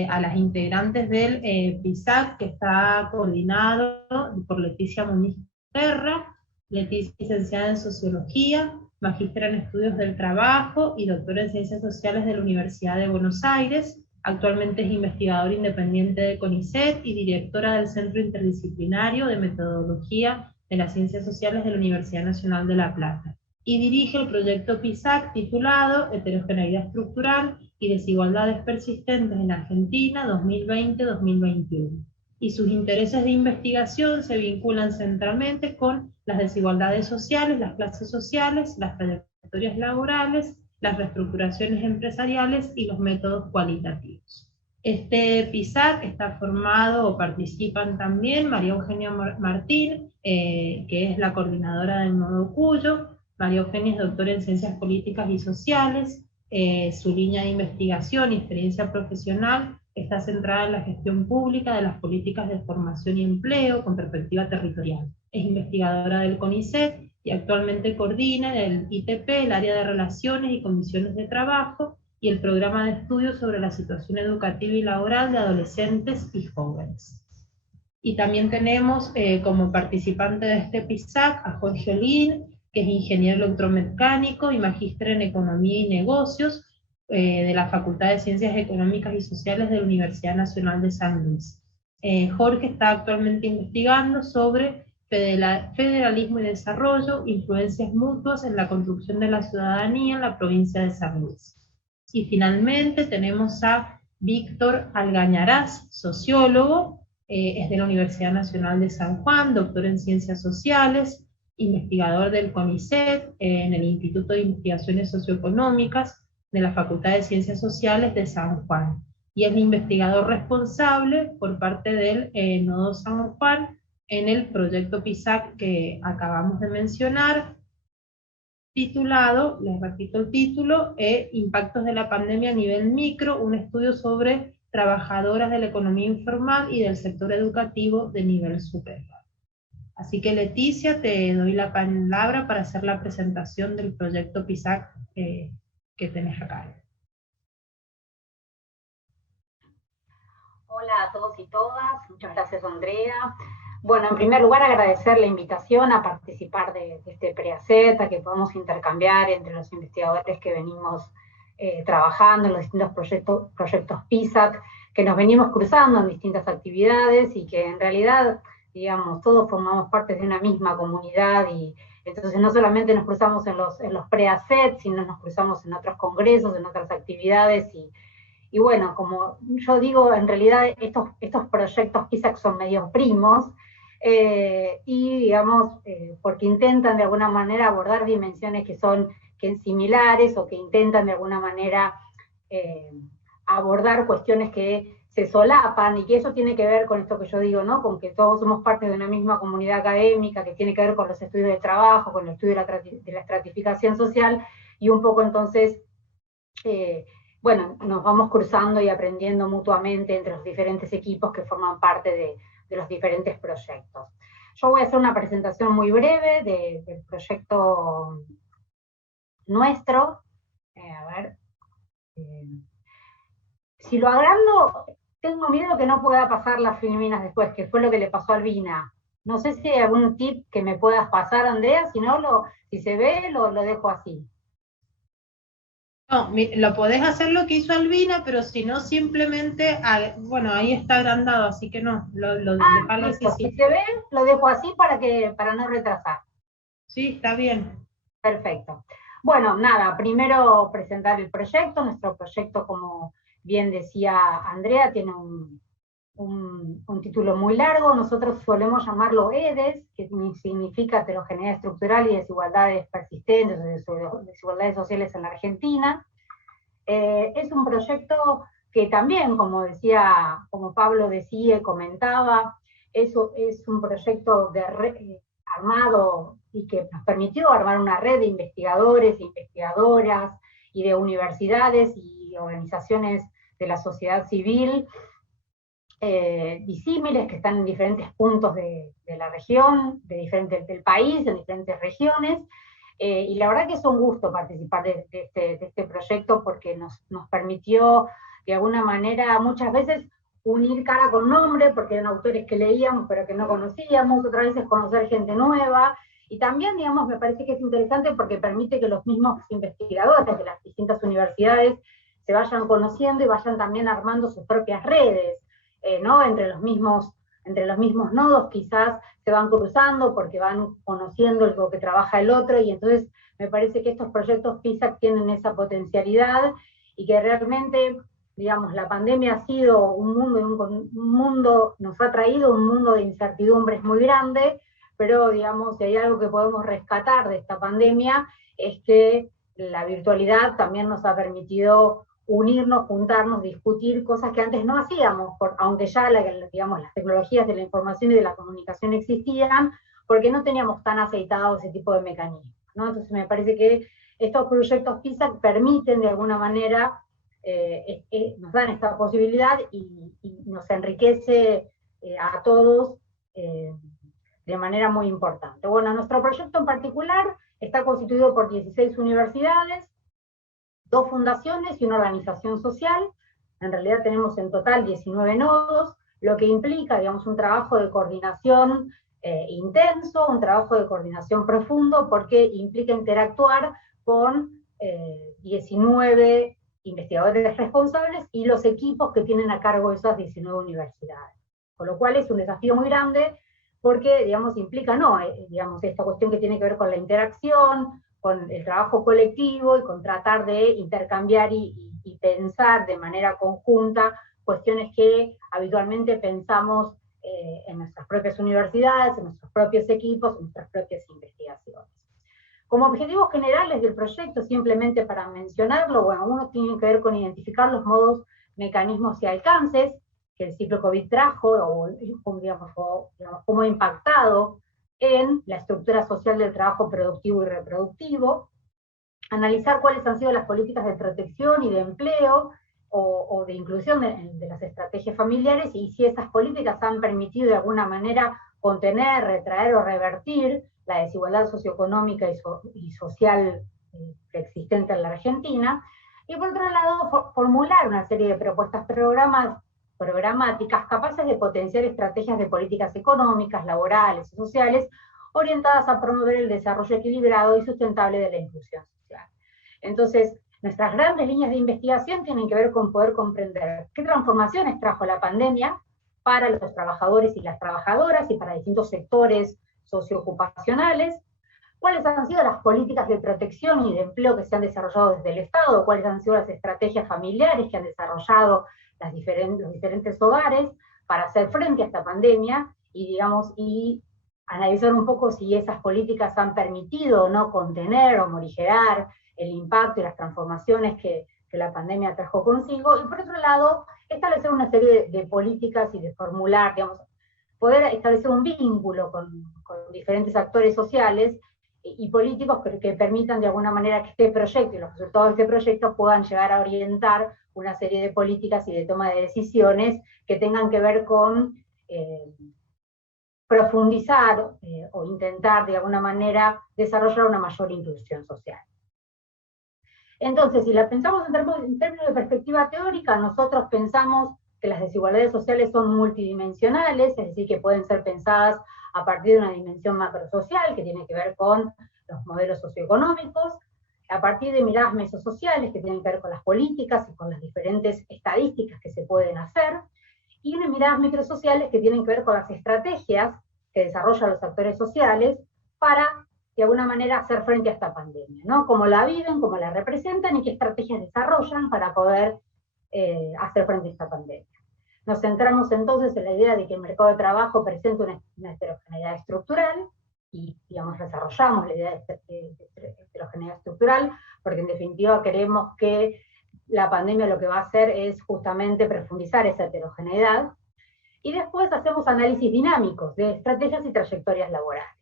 a las integrantes del PISAC, que está coordinado por Leticia Muñiz Terra. Leticia es licenciada en Sociología, magíster en Estudios del Trabajo y doctora en Ciencias Sociales de la Universidad de Buenos Aires. Actualmente es investigadora independiente de CONICET y directora del Centro Interdisciplinario de Metodología de las Ciencias Sociales de la Universidad Nacional de La Plata, y dirige el proyecto PISAC titulado Heterogeneidad Estructural y Desigualdades Persistentes en Argentina 2020-2021. Y sus intereses de investigación se vinculan centralmente con las desigualdades sociales, las clases sociales, las trayectorias laborales, las reestructuraciones empresariales y los métodos cualitativos. Este PISAC está formado, o participan también, María Eugenia Martín, que es la coordinadora del Nodo Cuyo. María Eugenia es doctora en Ciencias Políticas y Sociales. Su línea de investigación y experiencia profesional está centrada en la gestión pública de las políticas de formación y empleo con perspectiva territorial. Es investigadora del CONICET y actualmente coordina el ITP, el área de relaciones y condiciones de trabajo, y el programa de estudios sobre la situación educativa y laboral de adolescentes y jóvenes. Y también tenemos como participante de este PISAC a Jorge Olin, que es ingeniero electromecánico y magíster en Economía y Negocios de la Facultad de Ciencias Económicas y Sociales de la Universidad Nacional de San Luis. Jorge está actualmente investigando sobre federalismo y desarrollo, influencias mutuas en la construcción de la ciudadanía en la provincia de San Luis. Y finalmente tenemos a Víctor Algañarás, sociólogo, es de la Universidad Nacional de San Juan, doctor en Ciencias Sociales, investigador del CONICET, en el Instituto de Investigaciones Socioeconómicas de la Facultad de Ciencias Sociales de San Juan, y es el investigador responsable por parte del Nodo San Juan en el proyecto PISAC que acabamos de mencionar, titulado, les repito el título, Impactos de la pandemia a nivel micro, un estudio sobre trabajadoras de la economía informal y del sector educativo de nivel superior. Así que Leticia, te doy la palabra para hacer la presentación del proyecto PISAC que tenés acá. Hola a todos y todas, muchas gracias Andrea. Bueno, en primer lugar agradecer la invitación a participar de este PREACET, a que podamos intercambiar entre los investigadores que venimos trabajando en los distintos proyectos PISAC, que nos venimos cruzando en distintas actividades y que en realidad, digamos, todos formamos parte de una misma comunidad, y entonces no solamente nos cruzamos en los PREACET, sino nos cruzamos en otros congresos, en otras actividades, y bueno, como yo digo, en realidad estos proyectos PISAC son medios primos, y digamos, porque intentan de alguna manera abordar dimensiones que son similares, o que intentan de alguna manera abordar cuestiones que se solapan, y que eso tiene que ver con esto que yo digo, ¿no? Con que todos somos parte de una misma comunidad académica, que tiene que ver con los estudios de trabajo, con el estudio de la estratificación social, y un poco entonces, bueno, nos vamos cruzando y aprendiendo mutuamente entre los diferentes equipos que forman parte de los diferentes proyectos. Yo voy a hacer una presentación muy breve del proyecto nuestro. A ver, si lo agrando, tengo miedo que no pueda pasar las filminas después, que fue lo que le pasó a Albina. No sé si hay algún tip que me puedas pasar, Andrea, si no, si se ve, lo dejo así. No, lo podés hacer lo que hizo Albina, pero si no, simplemente, bueno, ahí está agrandado, así que no, dejalo así. Si se ve, lo dejo así para no retrasar. Sí, está bien. Perfecto. Bueno, nada, primero presentar el proyecto. Nuestro proyecto, como bien decía Andrea, tiene un título muy largo. Nosotros solemos llamarlo EDES, que significa heterogeneidad estructural y desigualdades persistentes, desigualdades sociales en la Argentina. Es un proyecto que también, como Pablo decía y comentaba, es un proyecto armado y que nos permitió armar una red de investigadores e investigadoras y de universidades y organizaciones de la sociedad civil disímiles que están en diferentes puntos de la región, del país, en diferentes regiones, y la verdad que es un gusto participar de este proyecto porque nos permitió de alguna manera muchas veces unir cara con nombre, porque eran autores que leíamos pero que no conocíamos, otras veces conocer gente nueva, y también, digamos, me parece que es interesante porque permite que los mismos investigadores de las distintas universidades se vayan conociendo y vayan también armando sus propias redes, ¿no? Entre los mismos nodos quizás se van cruzando porque van conociendo lo que trabaja el otro, y entonces me parece que estos proyectos PISAC tienen esa potencialidad y que realmente, digamos, la pandemia ha sido un mundo, nos ha traído un mundo de incertidumbres muy grande, pero digamos, si hay algo que podemos rescatar de esta pandemia es que la virtualidad también nos ha permitido unirnos, juntarnos, discutir cosas que antes no hacíamos, aunque ya digamos, las tecnologías de la información y de la comunicación existían, porque no teníamos tan aceitado ese tipo de mecanismos, ¿no? Entonces me parece que estos proyectos PISAC permiten de alguna manera, nos dan esta posibilidad y nos enriquece a todos de manera muy importante. Bueno, nuestro proyecto en particular está constituido por 16 universidades, 2 fundaciones y una organización social. En realidad tenemos en total 19 nodos, lo que implica, digamos, un trabajo de coordinación intenso, un trabajo de coordinación profundo, porque implica interactuar con 19 investigadores responsables y los equipos que tienen a cargo esas 19 universidades. Con lo cual es un desafío muy grande, porque, digamos, implica, digamos, esta cuestión que tiene que ver con la interacción, con el trabajo colectivo y con tratar de intercambiar y pensar de manera conjunta cuestiones que habitualmente pensamos en nuestras propias universidades, en nuestros propios equipos, en nuestras propias investigaciones. Como objetivos generales del proyecto, simplemente para mencionarlo, bueno, uno tiene que ver con identificar los modos, mecanismos y alcances que el ciclo COVID trajo, o digamos, cómo ha impactado en la estructura social del trabajo productivo y reproductivo, analizar cuáles han sido las políticas de protección y de empleo o de inclusión de las estrategias familiares, y si esas políticas han permitido de alguna manera contener, retraer o revertir la desigualdad socioeconómica y social existente en la Argentina. Y por otro lado, formular una serie de propuestas programáticas capaces de potenciar estrategias de políticas económicas, laborales y sociales orientadas a promover el desarrollo equilibrado y sustentable de la inclusión social. Entonces, nuestras grandes líneas de investigación tienen que ver con poder comprender qué transformaciones trajo la pandemia para los trabajadores y las trabajadoras y para distintos sectores socioocupacionales, cuáles han sido las políticas de protección y de empleo que se han desarrollado desde el Estado, cuáles han sido las estrategias familiares que han desarrollado los diferentes hogares para hacer frente a esta pandemia, y analizar un poco si esas políticas han permitido o no contener o morigerar el impacto y las transformaciones que la pandemia trajo consigo, y por otro lado, establecer una serie de políticas y de formular, digamos, poder establecer un vínculo con diferentes actores sociales y políticos que permitan de alguna manera que este proyecto y los resultados de este proyecto puedan llegar a orientar una serie de políticas y de toma de decisiones que tengan que ver con profundizar o intentar de alguna manera desarrollar una mayor inclusión social. Entonces, si la pensamos en términos de perspectiva teórica, nosotros pensamos que las desigualdades sociales son multidimensionales, es decir, que pueden ser pensadas a partir de una dimensión macrosocial, que tiene que ver con los modelos socioeconómicos, a partir de miradas mesosociales, que tienen que ver con las políticas y con las diferentes estadísticas que se pueden hacer, y unas miradas microsociales que tienen que ver con las estrategias que desarrollan los actores sociales para, de alguna manera, hacer frente a esta pandemia, ¿no? Cómo la viven, cómo la representan y qué estrategias desarrollan para poder hacer frente a esta pandemia. Nos centramos entonces en la idea de que el mercado de trabajo presenta una heterogeneidad estructural, y, digamos, desarrollamos la idea de heterogeneidad estructural, porque en definitiva queremos que la pandemia lo que va a hacer es justamente profundizar esa heterogeneidad, y después hacemos análisis dinámicos de estrategias y trayectorias laborales.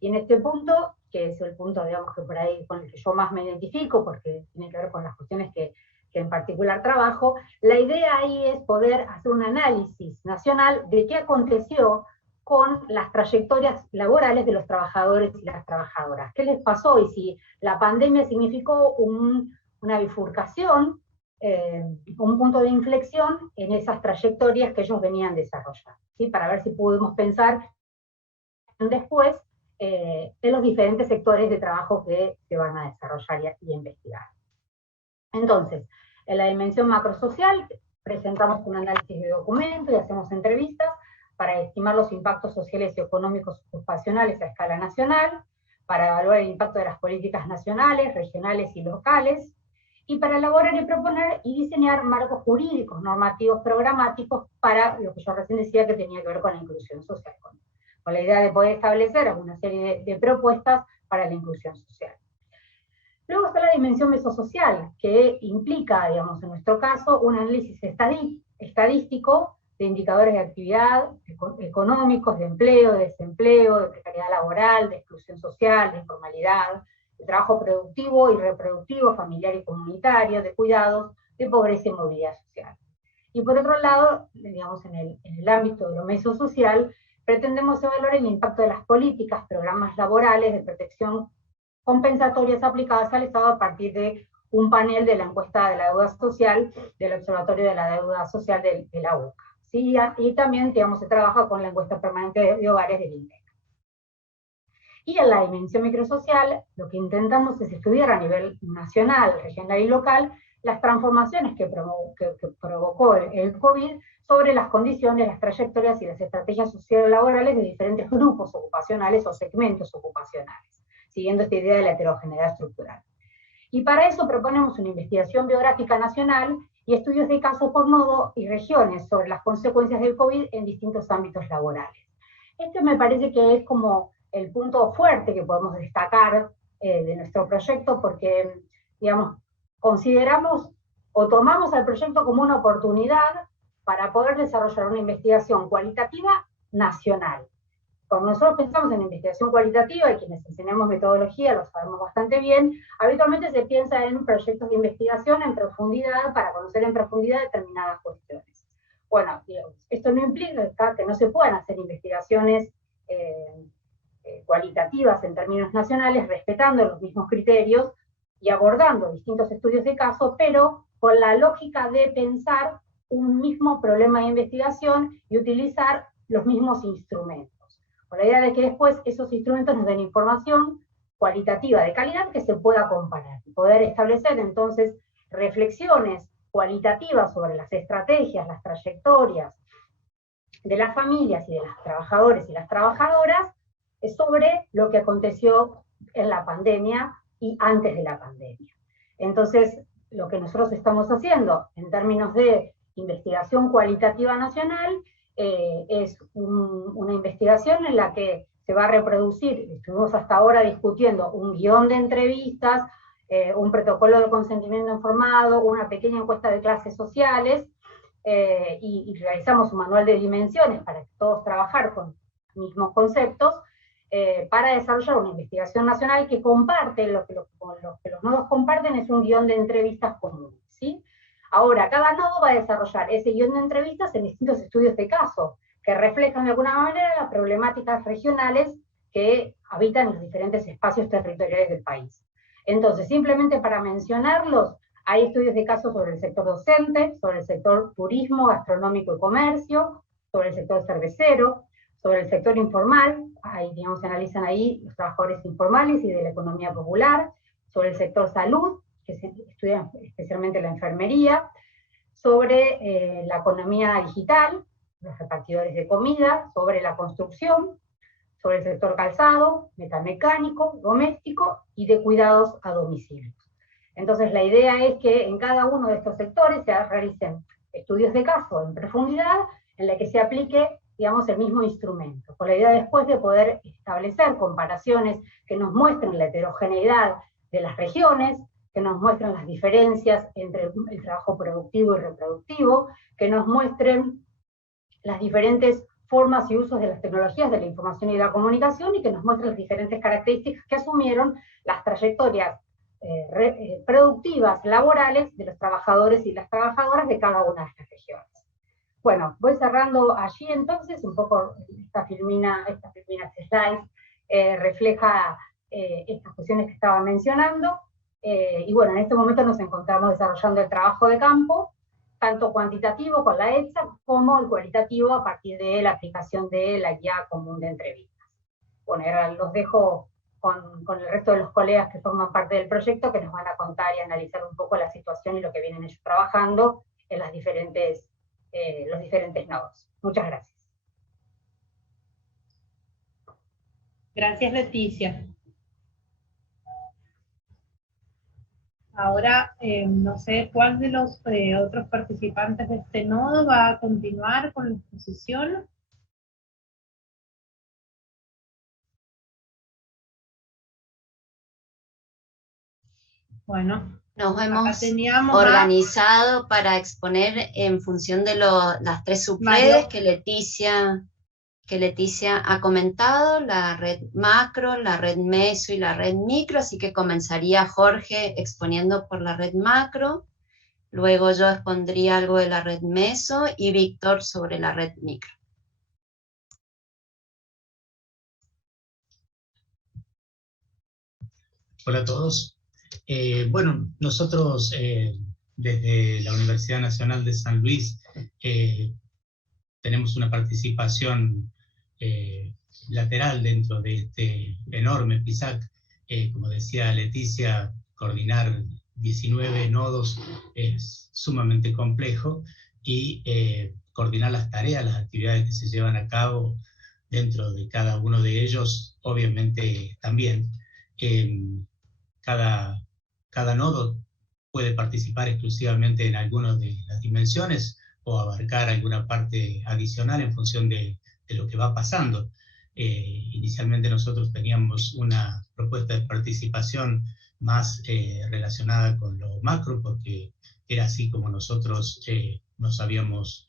Y en este punto, que es el punto, digamos, que por ahí con el que yo más me identifico, porque tiene que ver con las cuestiones que en particular trabajo, la idea ahí es poder hacer un análisis nacional de qué aconteció con las trayectorias laborales de los trabajadores y las trabajadoras. ¿Qué les pasó? Y si la pandemia significó una bifurcación, un punto de inflexión en esas trayectorias que ellos venían desarrollando, ¿sí? Para ver si podemos pensar después en los diferentes sectores de trabajo que se van a desarrollar y investigar. Entonces, en la dimensión macrosocial presentamos un análisis de documento y hacemos entrevistas para estimar los impactos sociales y económicos ocupacionales a escala nacional, para evaluar el impacto de las políticas nacionales, regionales y locales, y para elaborar y proponer y diseñar marcos jurídicos, normativos, programáticos para lo que yo recién decía que tenía que ver con la inclusión social, con la idea de poder establecer una serie de propuestas para la inclusión social. Luego está la dimensión mesosocial, que implica, digamos, en nuestro caso, un análisis estadístico de indicadores de actividad, económicos, de empleo, de desempleo, de precariedad laboral, de exclusión social, de informalidad, de trabajo productivo y reproductivo, familiar y comunitario, de cuidados, de pobreza y movilidad social. Y por otro lado, digamos, en el ámbito de lo mesosocial, pretendemos evaluar el impacto de las políticas, programas laborales de protección compensatorias aplicadas al Estado a partir de un panel de la encuesta de la deuda social del Observatorio de la Deuda Social de la UCA. ¿Sí? Y también, digamos, se trabaja con la encuesta permanente de hogares del INDEC. Y en la dimensión microsocial, lo que intentamos es estudiar a nivel nacional, regional y local las transformaciones que provocó el COVID sobre las condiciones, las trayectorias y las estrategias sociolaborales de diferentes grupos ocupacionales o segmentos ocupacionales, siguiendo esta idea de la heterogeneidad estructural. Y para eso proponemos una investigación biográfica nacional y estudios de casos por nodo y regiones sobre las consecuencias del COVID en distintos ámbitos laborales. Este me parece que es como el punto fuerte que podemos destacar de nuestro proyecto, porque, digamos, consideramos o tomamos al proyecto como una oportunidad para poder desarrollar una investigación cualitativa nacional. Cuando nosotros pensamos en investigación cualitativa, y quienes enseñamos metodología lo sabemos bastante bien, habitualmente se piensa en proyectos de investigación en profundidad para conocer en profundidad determinadas cuestiones. Bueno, esto no implica que no se puedan hacer investigaciones cualitativas en términos nacionales, respetando los mismos criterios y abordando distintos estudios de caso, pero con la lógica de pensar un mismo problema de investigación y utilizar los mismos instrumentos, con la idea de que después esos instrumentos nos den información cualitativa de calidad que se pueda comparar, y poder establecer entonces reflexiones cualitativas sobre las estrategias, las trayectorias de las familias y de los trabajadores y las trabajadoras sobre lo que aconteció en la pandemia y antes de la pandemia. Entonces, lo que nosotros estamos haciendo en términos de investigación cualitativa nacional es una investigación en la que se va a reproducir, estuvimos hasta ahora discutiendo un guión de entrevistas, un protocolo de consentimiento informado, una pequeña encuesta de clases sociales, y realizamos un manual de dimensiones para todos trabajar con mismos conceptos, para desarrollar una investigación nacional que comparte, lo que los nodos comparten es un guión de entrevistas común, ¿sí? Ahora, cada nodo va a desarrollar ese guión de entrevistas en distintos estudios de caso, que reflejan de alguna manera las problemáticas regionales que habitan en los diferentes espacios territoriales del país. Entonces, simplemente para mencionarlos, Hay estudios de caso sobre el sector docente, sobre el sector turismo, gastronómico y comercio, sobre el sector cervecero, sobre el sector informal, ahí, digamos, se analizan ahí los trabajadores informales y de la economía popular, sobre el sector salud, que se estudia especialmente la enfermería, sobre la economía digital, los repartidores de comida, sobre la construcción, sobre el sector calzado, metalmecánico, doméstico y de cuidados a domicilio. Entonces la idea es que en cada uno de estos sectores se realicen estudios de caso en profundidad en la que se aplique, digamos, el mismo instrumento, con la idea después de poder establecer comparaciones que nos muestren la heterogeneidad de las regiones, que nos muestren las diferencias entre el trabajo productivo y reproductivo, que nos muestren las diferentes formas y usos de las tecnologías de la información y de la comunicación, y que nos muestren las diferentes características que asumieron las trayectorias productivas, laborales, de los trabajadores y las trabajadoras de cada una de estas regiones. Bueno, voy cerrando allí entonces, un poco esta filmina slides refleja estas cuestiones que estaba mencionando, y bueno, en este momento nos encontramos desarrollando el trabajo de campo, tanto cuantitativo con la ETSA, como el cualitativo a partir de la aplicación de la guía común de entrevistas. Bueno, ahora los dejo con el resto de los colegas que forman parte del proyecto, que nos van a contar y analizar un poco la situación y lo que vienen ellos trabajando en las los diferentes nodos. Muchas gracias. Gracias, Leticia. Ahora, no sé cuál de los otros participantes de este nodo va a continuar con la exposición. Bueno, nos hemos organizado para exponer en función de las tres subredes que Leticia ha comentado, la red macro, la red meso y la red micro, así que comenzaría Jorge exponiendo por la red macro, luego yo expondría algo de la red meso y Víctor sobre la red micro. Hola a todos. Bueno, nosotros desde la Universidad Nacional de San Luis tenemos una participación lateral dentro de este enorme PISAC. Como decía Leticia, coordinar 19 nodos es sumamente complejo, y coordinar las tareas, las actividades que se llevan a cabo dentro de cada uno de ellos, obviamente también. Cada nodo puede participar exclusivamente en alguna de las dimensiones o abarcar alguna parte adicional en función de lo que va pasando. Inicialmente nosotros teníamos una propuesta de participación más relacionada con lo macro, porque era así como nosotros nos habíamos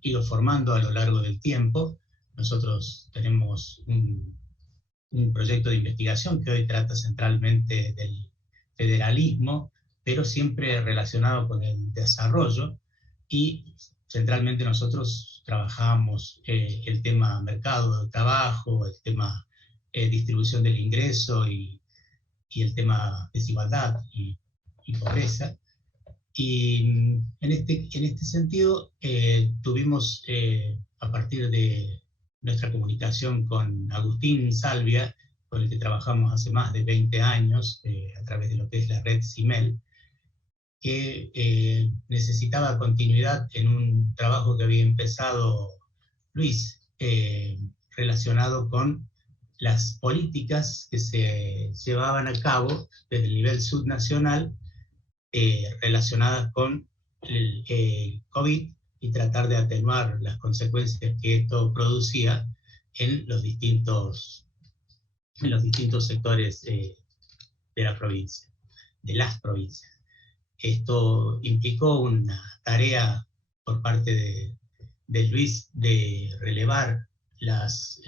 ido formando a lo largo del tiempo. Nosotros tenemos un proyecto de investigación que hoy trata centralmente del federalismo, pero siempre relacionado con el desarrollo, y centralmente nosotros trabajamos el tema mercado de trabajo, el tema distribución del ingreso y el tema desigualdad y pobreza. Y en este sentido tuvimos, a partir de nuestra comunicación con Agustín Salvia, con el que trabajamos hace más de 20 años a través de lo que es la red CIMEL, que necesitaba continuidad en un trabajo que había empezado Luis, relacionado con las políticas que se llevaban a cabo desde el nivel subnacional relacionadas con el COVID, y tratar de atenuar las consecuencias que esto producía en los distintos sectores de la provincia, de las provincias. Esto implicó una tarea por parte de Luis de relevar los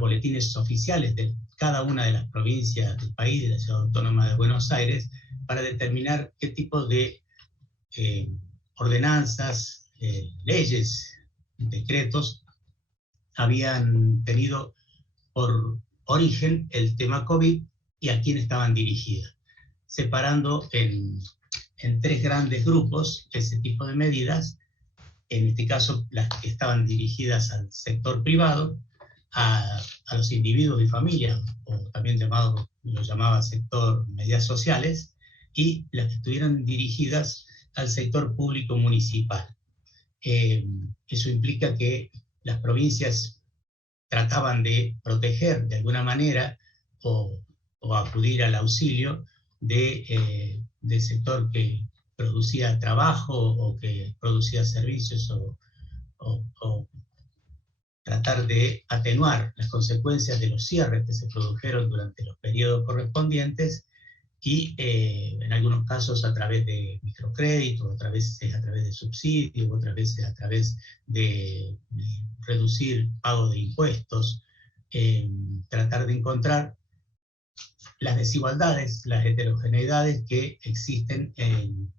boletines oficiales de cada una de las provincias del país, de la Ciudad Autónoma de Buenos Aires, para determinar qué tipo de ordenanzas, leyes, decretos habían tenido por origen el tema COVID y a quién estaban dirigidas. separando en 3 grandes grupos ese tipo de medidas, en este caso las que estaban dirigidas al sector privado, a los individuos y familias, o también lo llamaba sector medidas sociales, y las que estuvieran dirigidas al sector público municipal. Eso implica que las provincias trataban de proteger de alguna manera o acudir al auxilio del sector que producía trabajo o que producía servicios o tratar de atenuar las consecuencias de los cierres que se produjeron durante los periodos correspondientes y en algunos casos a través de microcréditos, otras veces a través de subsidios, otras veces a través de reducir pago de impuestos, tratar de encontrar las desigualdades, las heterogeneidades que existen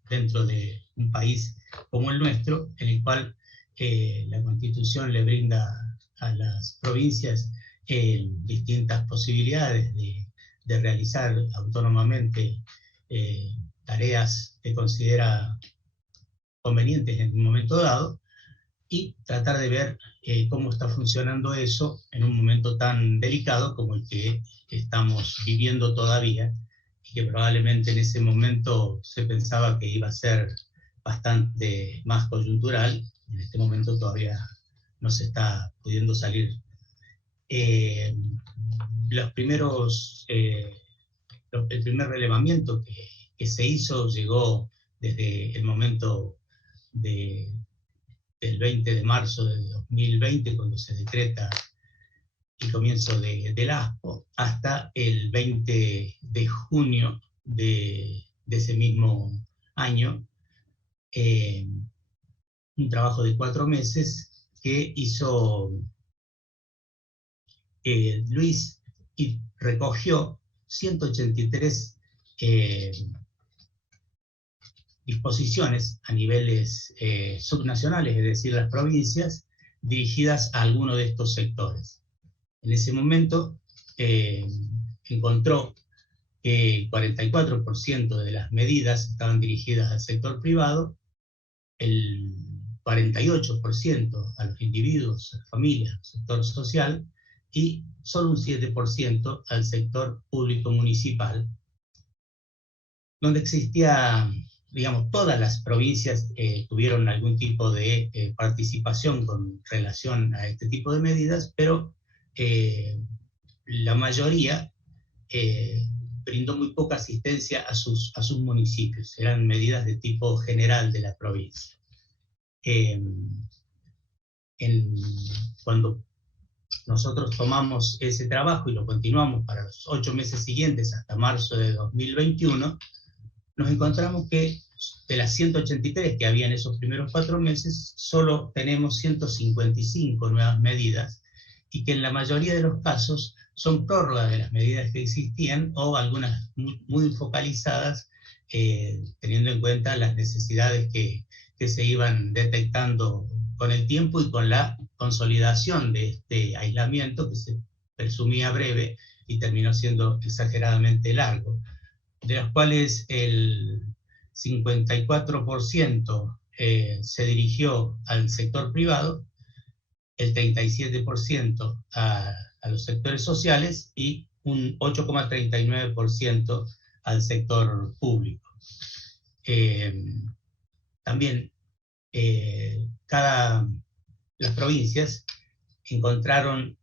dentro de un país como el nuestro, en el cual la Constitución le brinda a las provincias distintas posibilidades de realizar autónomamente tareas que considera convenientes en un momento dado, y tratar de ver cómo está funcionando eso en un momento tan delicado como el que estamos viviendo todavía, y que probablemente en ese momento se pensaba que iba a ser bastante más coyuntural, y en este momento todavía no se está pudiendo salir. El primer relevamiento que se hizo llegó desde el momento del 20 de marzo de 2020, cuando se decreta el comienzo del ASPO, hasta el 20 de junio de ese mismo año, un trabajo de 4 meses que hizo Luis, y recogió 183 disposiciones a niveles subnacionales, es decir, las provincias, dirigidas a alguno de estos sectores. En ese momento encontró que el 44% de las medidas estaban dirigidas al sector privado, el 48% a los individuos, a las familias, al sector social, y solo un 7% al sector público municipal, donde existía, digamos, todas las provincias tuvieron algún tipo de participación con relación a este tipo de medidas, pero la mayoría brindó muy poca asistencia a sus municipios. Eran medidas de tipo general de la provincia. Cuando nosotros tomamos ese trabajo y lo continuamos para los 8 meses siguientes hasta marzo de 2021, nos encontramos que de las 183 que había en esos primeros 4 meses, solo tenemos 155 nuevas medidas, y que en la mayoría de los casos son prórrogas de las medidas que existían, o algunas muy focalizadas, teniendo en cuenta las necesidades que se iban detectando con el tiempo y con la consolidación de este aislamiento, que se presumía breve y terminó siendo exageradamente largo, de los cuales el 54% se dirigió al sector privado, el 37% a los sectores sociales y un 8,39% al sector público. También las provincias encontraron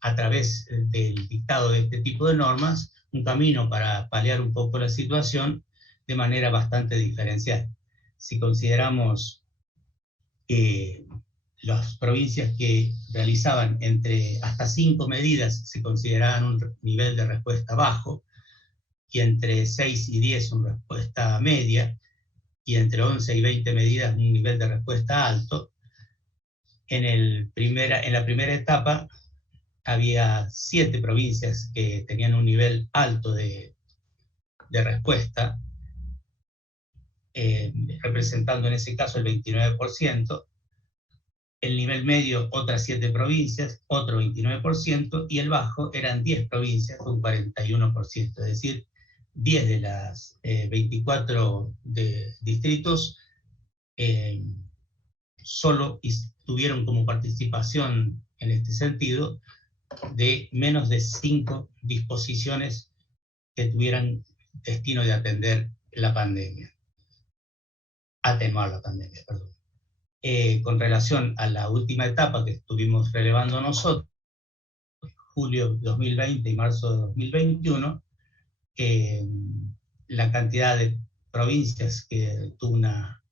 a través del dictado de este tipo de normas un camino para paliar un poco la situación de manera bastante diferencial. Si consideramos que las provincias que realizaban hasta 5 medidas se consideraban un nivel de respuesta bajo, y entre 6 y 10 una respuesta media, y entre 11 y 20 medidas un nivel de respuesta alto, en la primera etapa había 7 provincias que tenían un nivel alto de respuesta, representando en ese caso el 29%, el nivel medio otras 7 provincias, otro 29%, y el bajo eran 10 provincias con 41%, es decir, 10 de las 24 distritos solo tuvieron como participación en este sentido de menos de 5 disposiciones que tuvieran destino de atender la pandemia. Atenuar la pandemia, perdón. Con relación a la última etapa que estuvimos relevando nosotros, julio de 2020 y marzo de 2021, la cantidad de provincias que tuvo una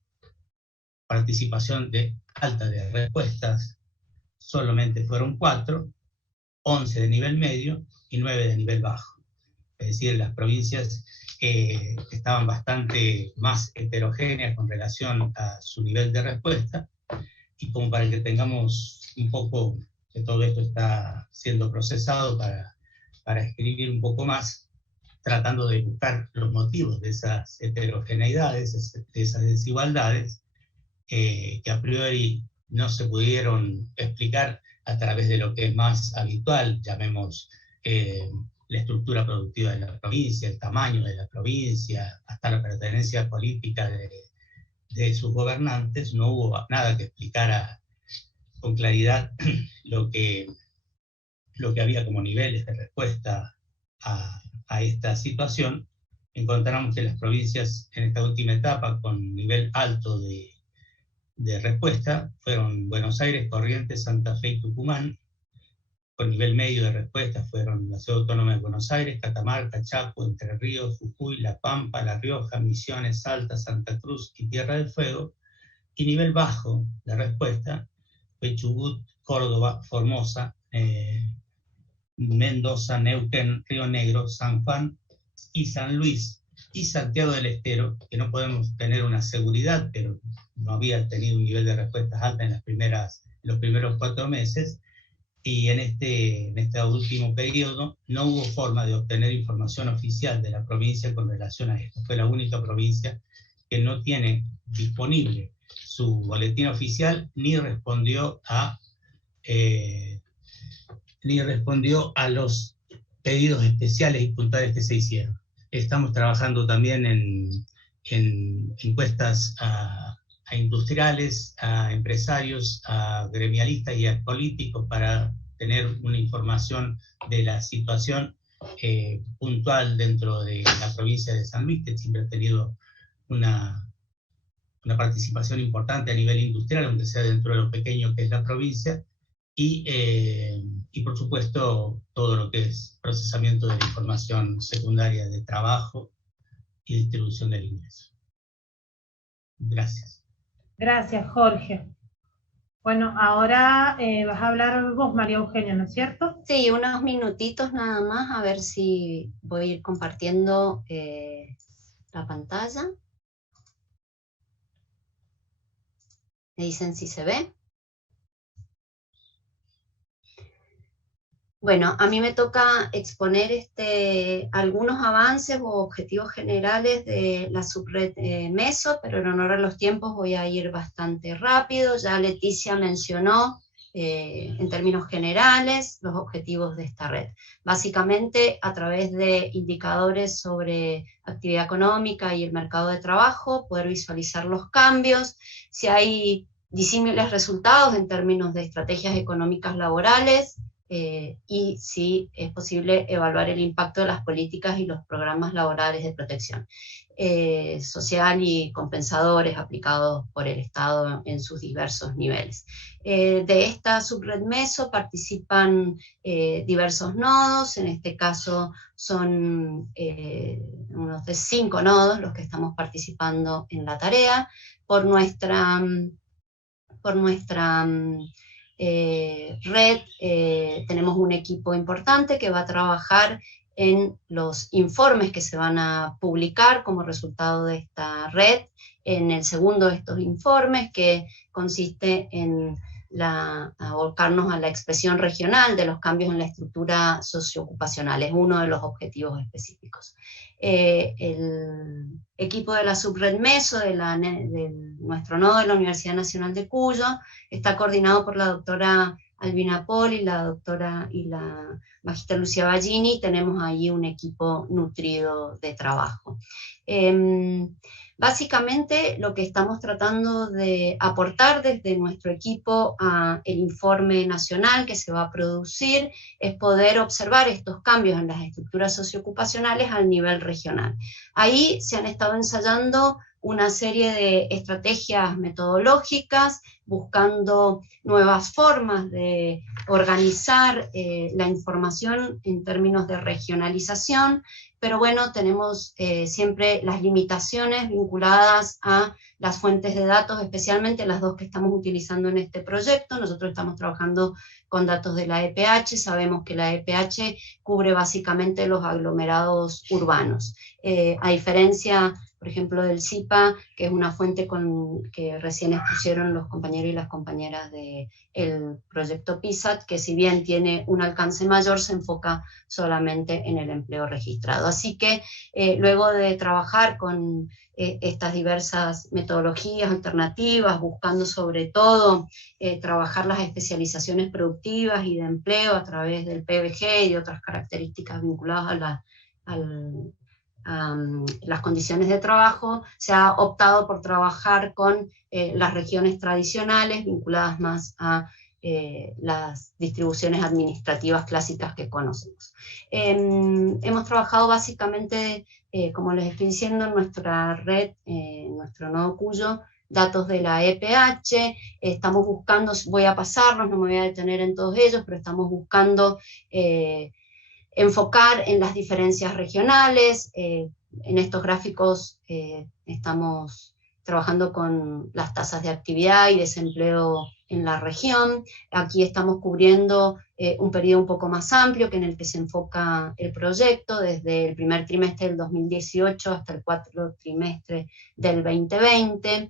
participación alta de respuestas solamente fueron 4, 11 de nivel medio y 9 de nivel bajo. Es decir, las provincias estaban bastante más heterogéneas con relación a su nivel de respuesta, y como para que tengamos un poco que todo esto está siendo procesado para escribir un poco más, tratando de buscar los motivos de esas heterogeneidades, de esas desigualdades, que a priori no se pudieron explicar a través de lo que es más habitual, llamemos la estructura productiva de la provincia, el tamaño de la provincia, hasta la pertenencia política de sus gobernantes. No hubo nada que explicara con claridad lo que había como niveles de respuesta a esta situación. Encontramos que las provincias en esta última etapa con nivel alto de respuesta fueron Buenos Aires, Corrientes, Santa Fe y Tucumán. Con nivel medio de respuesta fueron la Ciudad Autónoma de Buenos Aires, Catamarca, Chaco, Entre Ríos, Jujuy, La Pampa, La Rioja, Misiones, Salta, Santa Cruz y Tierra del Fuego. Y nivel bajo de respuesta fue Chubut, Córdoba, Formosa, Mendoza, Neuquén, Río Negro, San Juan y San Luis y Santiago del Estero, que no podemos tener una seguridad, pero no había tenido un nivel de respuestas alta en los primeros 4 meses. Y en este último periodo no hubo forma de obtener información oficial de la provincia con relación a esto. Fue la única provincia que no tiene disponible su boletín oficial ni respondió a los pedidos especiales y puntuales que se hicieron. Estamos trabajando también en encuestas a industriales, a empresarios, a gremialistas y a políticos para tener una información de la situación puntual dentro de la provincia de San Luis, que siempre ha tenido una participación importante a nivel industrial, aunque sea dentro de lo pequeño que es la provincia, y por supuesto todo lo que es procesamiento de la información secundaria de trabajo y distribución del ingreso. Gracias. Gracias, Jorge. Bueno, ahora vas a hablar vos, María Eugenia, ¿no es cierto? Sí, unos minutitos nada más, a ver si voy a ir compartiendo la pantalla. Me dicen si se ve. Bueno, a mí me toca exponer algunos avances o objetivos generales de la subred Meso, pero en honor a los tiempos voy a ir bastante rápido. Ya Leticia mencionó en términos generales los objetivos de esta red. Básicamente a través de indicadores sobre actividad económica y el mercado de trabajo, poder visualizar los cambios, si hay disímiles resultados en términos de estrategias económicas laborales, y si es posible evaluar el impacto de las políticas y los programas laborales de protección social y compensadores aplicados por el Estado en sus diversos niveles. De esta subred Meso participan diversos nodos, en este caso son unos de 5 nodos los que estamos participando en la tarea. Por nuestra red tenemos un equipo importante que va a trabajar en los informes que se van a publicar como resultado de esta red, en el segundo de estos informes, que consiste en volcarnos a la expresión regional de los cambios en la estructura socioocupacional, es uno de los objetivos específicos. El equipo de la subred Meso, de nuestro nodo de la Universidad Nacional de Cuyo, está coordinado por la doctora Albina Poli, la doctora y la magíster Lucia Ballini, tenemos ahí un equipo nutrido de trabajo. Básicamente lo que estamos tratando de aportar desde nuestro equipo al informe nacional que se va a producir es poder observar estos cambios en las estructuras socioocupacionales al nivel regional. Ahí se han estado ensayando una serie de estrategias metodológicas, buscando nuevas formas de organizar la información en términos de regionalización, pero bueno, tenemos siempre las limitaciones vinculadas a las fuentes de datos, especialmente las dos que estamos utilizando en este proyecto. Nosotros estamos trabajando con datos de la EPH, sabemos que la EPH cubre básicamente los aglomerados urbanos, a diferencia, por ejemplo, del CIPA, que es una fuente que recién expusieron los compañeros y las compañeras del proyecto PISAT, que si bien tiene un alcance mayor, se enfoca solamente en el empleo registrado. Así que luego de trabajar con estas diversas metodologías alternativas, buscando sobre todo trabajar las especializaciones productivas y de empleo a través del PBG y de otras características vinculadas a las condiciones de trabajo, se ha optado por trabajar con las regiones tradicionales vinculadas más a las distribuciones administrativas clásicas que conocemos. Hemos trabajado básicamente, como les estoy diciendo, en nuestra red, nuestro nodo Cuyo, datos de la EPH, estamos buscando, voy a pasarlos, no me voy a detener en todos ellos, pero estamos buscando enfocar en las diferencias regionales. En estos gráficos estamos trabajando con las tasas de actividad y desempleo en la región. Aquí estamos cubriendo un periodo un poco más amplio que en el que se enfoca el proyecto, desde el primer trimestre del 2018 hasta el cuarto trimestre del 2020.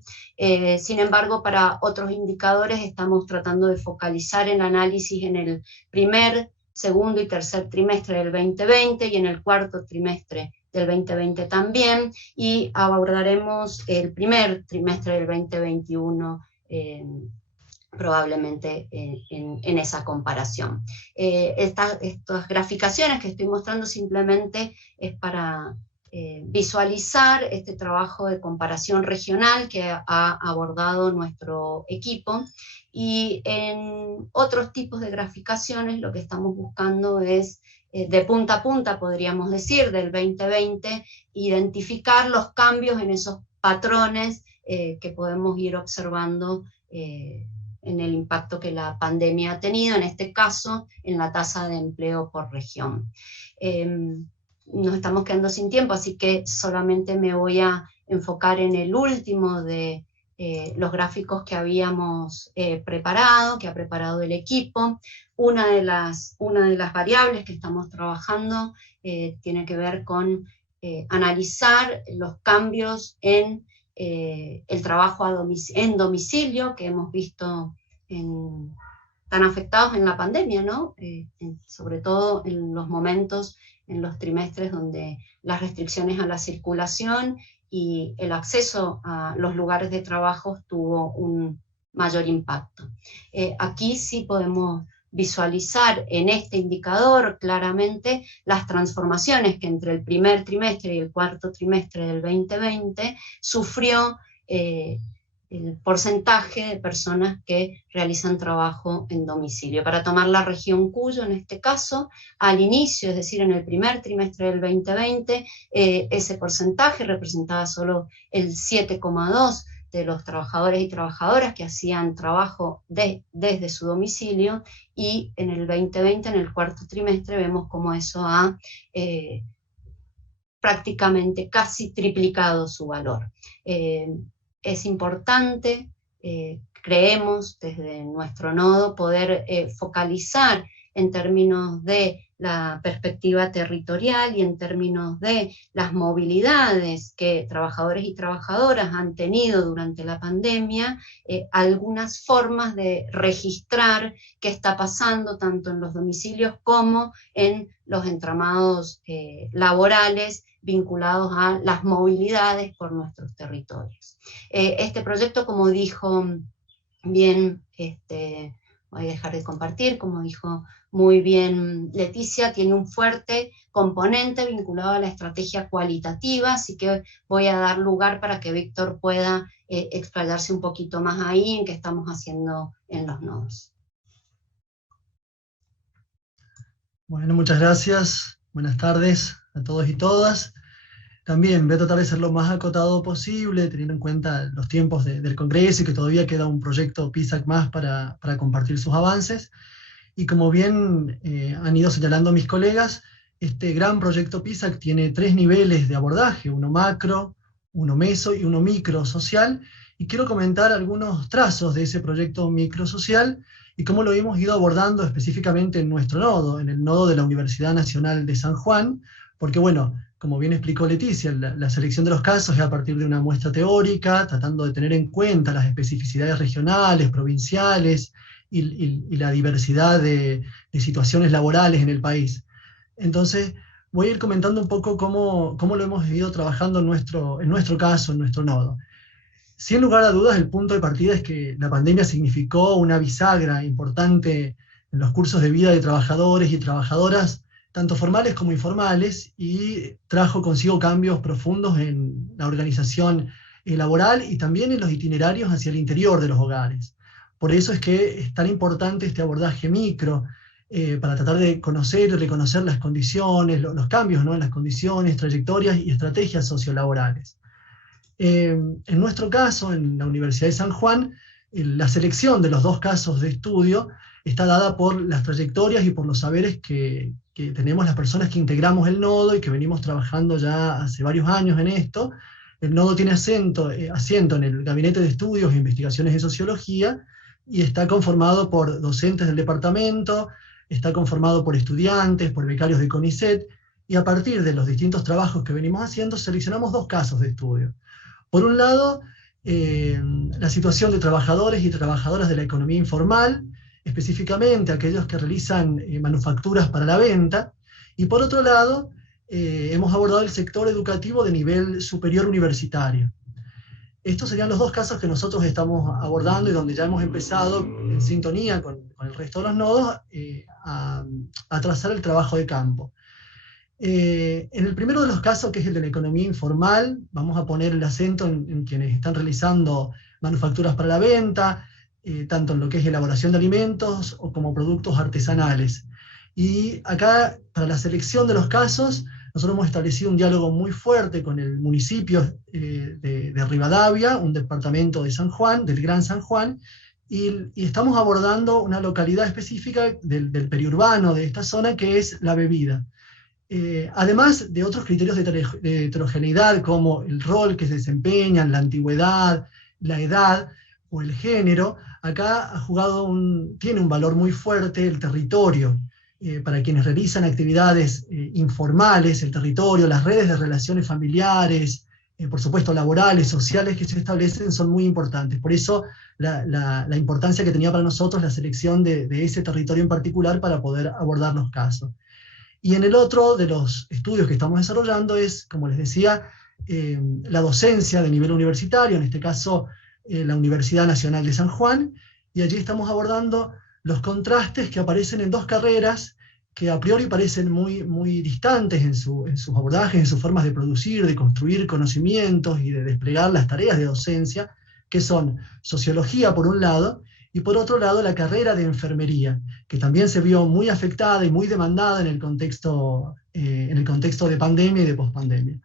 Sin embargo, para otros indicadores estamos tratando de focalizar el análisis en el primer, segundo y tercer trimestre del 2020 y en el cuarto trimestre del 2020 también, y abordaremos el primer trimestre del 2021 probablemente en esa comparación. Estas graficaciones que estoy mostrando simplemente es para visualizar este trabajo de comparación regional que ha abordado nuestro equipo, y en otros tipos de graficaciones lo que estamos buscando es de punta a punta, podríamos decir, del 2020, identificar los cambios en esos patrones que podemos ir observando en el impacto que la pandemia ha tenido, en este caso, en la tasa de empleo por región. Nos estamos quedando sin tiempo, así que solamente me voy a enfocar en el último de los gráficos que habíamos preparado, que ha preparado el equipo. Una de las variables que estamos trabajando tiene que ver con analizar los cambios en el trabajo en domicilio que hemos visto tan afectados en la pandemia, ¿no? Sobre todo en los momentos, en los trimestres donde las restricciones a la circulación y el acceso a los lugares de trabajo tuvo un mayor impacto. Aquí sí podemos visualizar en este indicador claramente las transformaciones que entre el primer trimestre y el cuarto trimestre del 2020 sufrió el porcentaje de personas que realizan trabajo en domicilio. Para tomar la región Cuyo, en este caso, al inicio, es decir, en el primer trimestre del 2020, ese porcentaje representaba solo el 7,2% de los trabajadores y trabajadoras que hacían trabajo desde su domicilio, y en el 2020, en el cuarto trimestre, vemos cómo eso ha prácticamente casi triplicado su valor. Es importante, creemos desde nuestro nodo, poder focalizar en términos de la perspectiva territorial y en términos de las movilidades que trabajadores y trabajadoras han tenido durante la pandemia, algunas formas de registrar qué está pasando tanto en los domicilios como en los entramados laborales vinculados a las movilidades por nuestros territorios. Este proyecto, como dijo bien voy a dejar de compartir, como dijo muy bien Leticia, tiene un fuerte componente vinculado a la estrategia cualitativa, así que voy a dar lugar para que Víctor pueda explayarse un poquito más ahí en qué estamos haciendo en los nodos. Bueno, muchas gracias. Buenas tardes a todos y todas. También voy a tratar de ser lo más acotado posible, teniendo en cuenta los tiempos del Congreso y que todavía queda un proyecto PISAC más para compartir sus avances. Y como bien han ido señalando mis colegas, este gran proyecto PISAC tiene 3 niveles de abordaje, uno macro, uno meso y uno micro social, y quiero comentar algunos trazos de ese proyecto microsocial y cómo lo hemos ido abordando específicamente en nuestro nodo, en el nodo de la Universidad Nacional de San Juan, porque bueno, como bien explicó Leticia, la selección de los casos es a partir de una muestra teórica, tratando de tener en cuenta las especificidades regionales, provinciales, y la diversidad de situaciones laborales en el país. Entonces, voy a ir comentando un poco cómo lo hemos ido trabajando en nuestro caso, en nuestro nodo. Sin lugar a dudas, el punto de partida es que la pandemia significó una bisagra importante en los cursos de vida de trabajadores y trabajadoras, tanto formales como informales, y trajo consigo cambios profundos en la organización laboral y también en los itinerarios hacia el interior de los hogares. Por eso es que es tan importante este abordaje micro, para tratar de conocer y reconocer las condiciones, los cambios, ¿no?, en las condiciones, trayectorias y estrategias sociolaborales. En nuestro caso, en la Universidad de San Juan, la selección de los 2 casos de estudio está dada por las trayectorias y por los saberes que tenemos las personas que integramos el nodo y que venimos trabajando ya hace varios años en esto. El nodo tiene asiento en el Gabinete de Estudios e Investigaciones de Sociología, y está conformado por docentes del departamento, está conformado por estudiantes, por becarios de CONICET, y a partir de los distintos trabajos que venimos haciendo, seleccionamos 2 casos de estudio. Por un lado, la situación de trabajadores y trabajadoras de la economía informal, específicamente aquellos que realizan manufacturas para la venta, y por otro lado, hemos abordado el sector educativo de nivel superior universitario. Estos serían los 2 casos que nosotros estamos abordando y donde ya hemos empezado, en sintonía con el resto de los nodos, a trazar el trabajo de campo. En el primero de los casos, que es el de la economía informal, vamos a poner el acento en quienes están realizando manufacturas para la venta, tanto en lo que es elaboración de alimentos o como productos artesanales. Y acá, para la selección de los casos, nosotros hemos establecido un diálogo muy fuerte con el municipio de Rivadavia, un departamento de San Juan, del Gran San Juan, y estamos abordando una localidad específica del periurbano de esta zona, que es La Bebida. Además de otros criterios de heterogeneidad, como el rol que se desempeñan, la antigüedad, la edad o el género, acá tiene un valor muy fuerte el territorio. Para quienes realizan actividades informales, el territorio, las redes de relaciones familiares, por supuesto laborales, sociales que se establecen, son muy importantes. Por eso la importancia que tenía para nosotros la selección de ese territorio en particular para poder abordar los casos. Y en el otro de los estudios que estamos desarrollando es, como les decía, la docencia de nivel universitario, en este caso la Universidad Nacional de San Juan, y allí estamos abordando los contrastes que aparecen en 2 carreras que a priori parecen muy distantes en sus abordajes, en sus formas de producir, de construir conocimientos y de desplegar las tareas de docencia, que son sociología por un lado, y por otro lado la carrera de enfermería, que también se vio muy afectada y muy demandada en el contexto de pandemia y de pospandemia.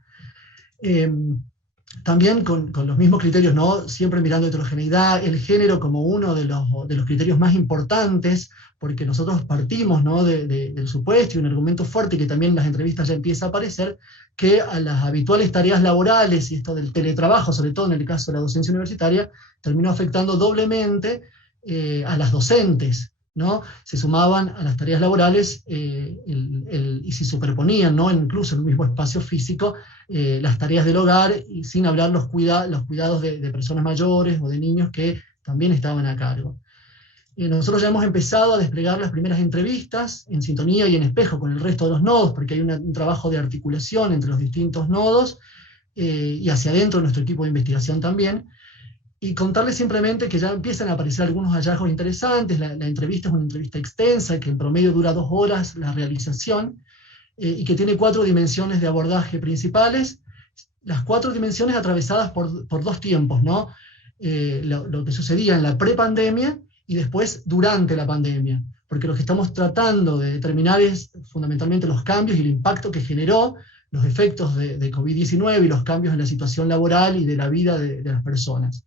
También con los mismos criterios, ¿no?, siempre mirando heterogeneidad, el género como uno de los criterios más importantes, porque nosotros partimos, ¿no?, del supuesto y un argumento fuerte que también en las entrevistas ya empieza a aparecer, que a las habituales tareas laborales y esto del teletrabajo, sobre todo en el caso de la docencia universitaria, terminó afectando doblemente a las docentes, ¿no? Se sumaban a las tareas laborales y se superponían, ¿no?, incluso en el mismo espacio físico, las tareas del hogar, y sin hablar los cuidados de personas mayores o de niños que también estaban a cargo. Nosotros ya hemos empezado a desplegar las primeras entrevistas en sintonía y en espejo con el resto de los nodos, porque hay un trabajo de articulación entre los distintos nodos y hacia adentro de nuestro equipo de investigación también. y contarles simplemente que ya empiezan a aparecer algunos hallazgos interesantes. La entrevista es una entrevista extensa, que en promedio dura 2 horas la realización, y que tiene 4 dimensiones de abordaje principales, las 4 dimensiones atravesadas por 2 tiempos, ¿no? Lo que sucedía en la prepandemia y después durante la pandemia, porque lo que estamos tratando de determinar es fundamentalmente los cambios y el impacto que generó los efectos de COVID-19 y los cambios en la situación laboral y de la vida de las personas.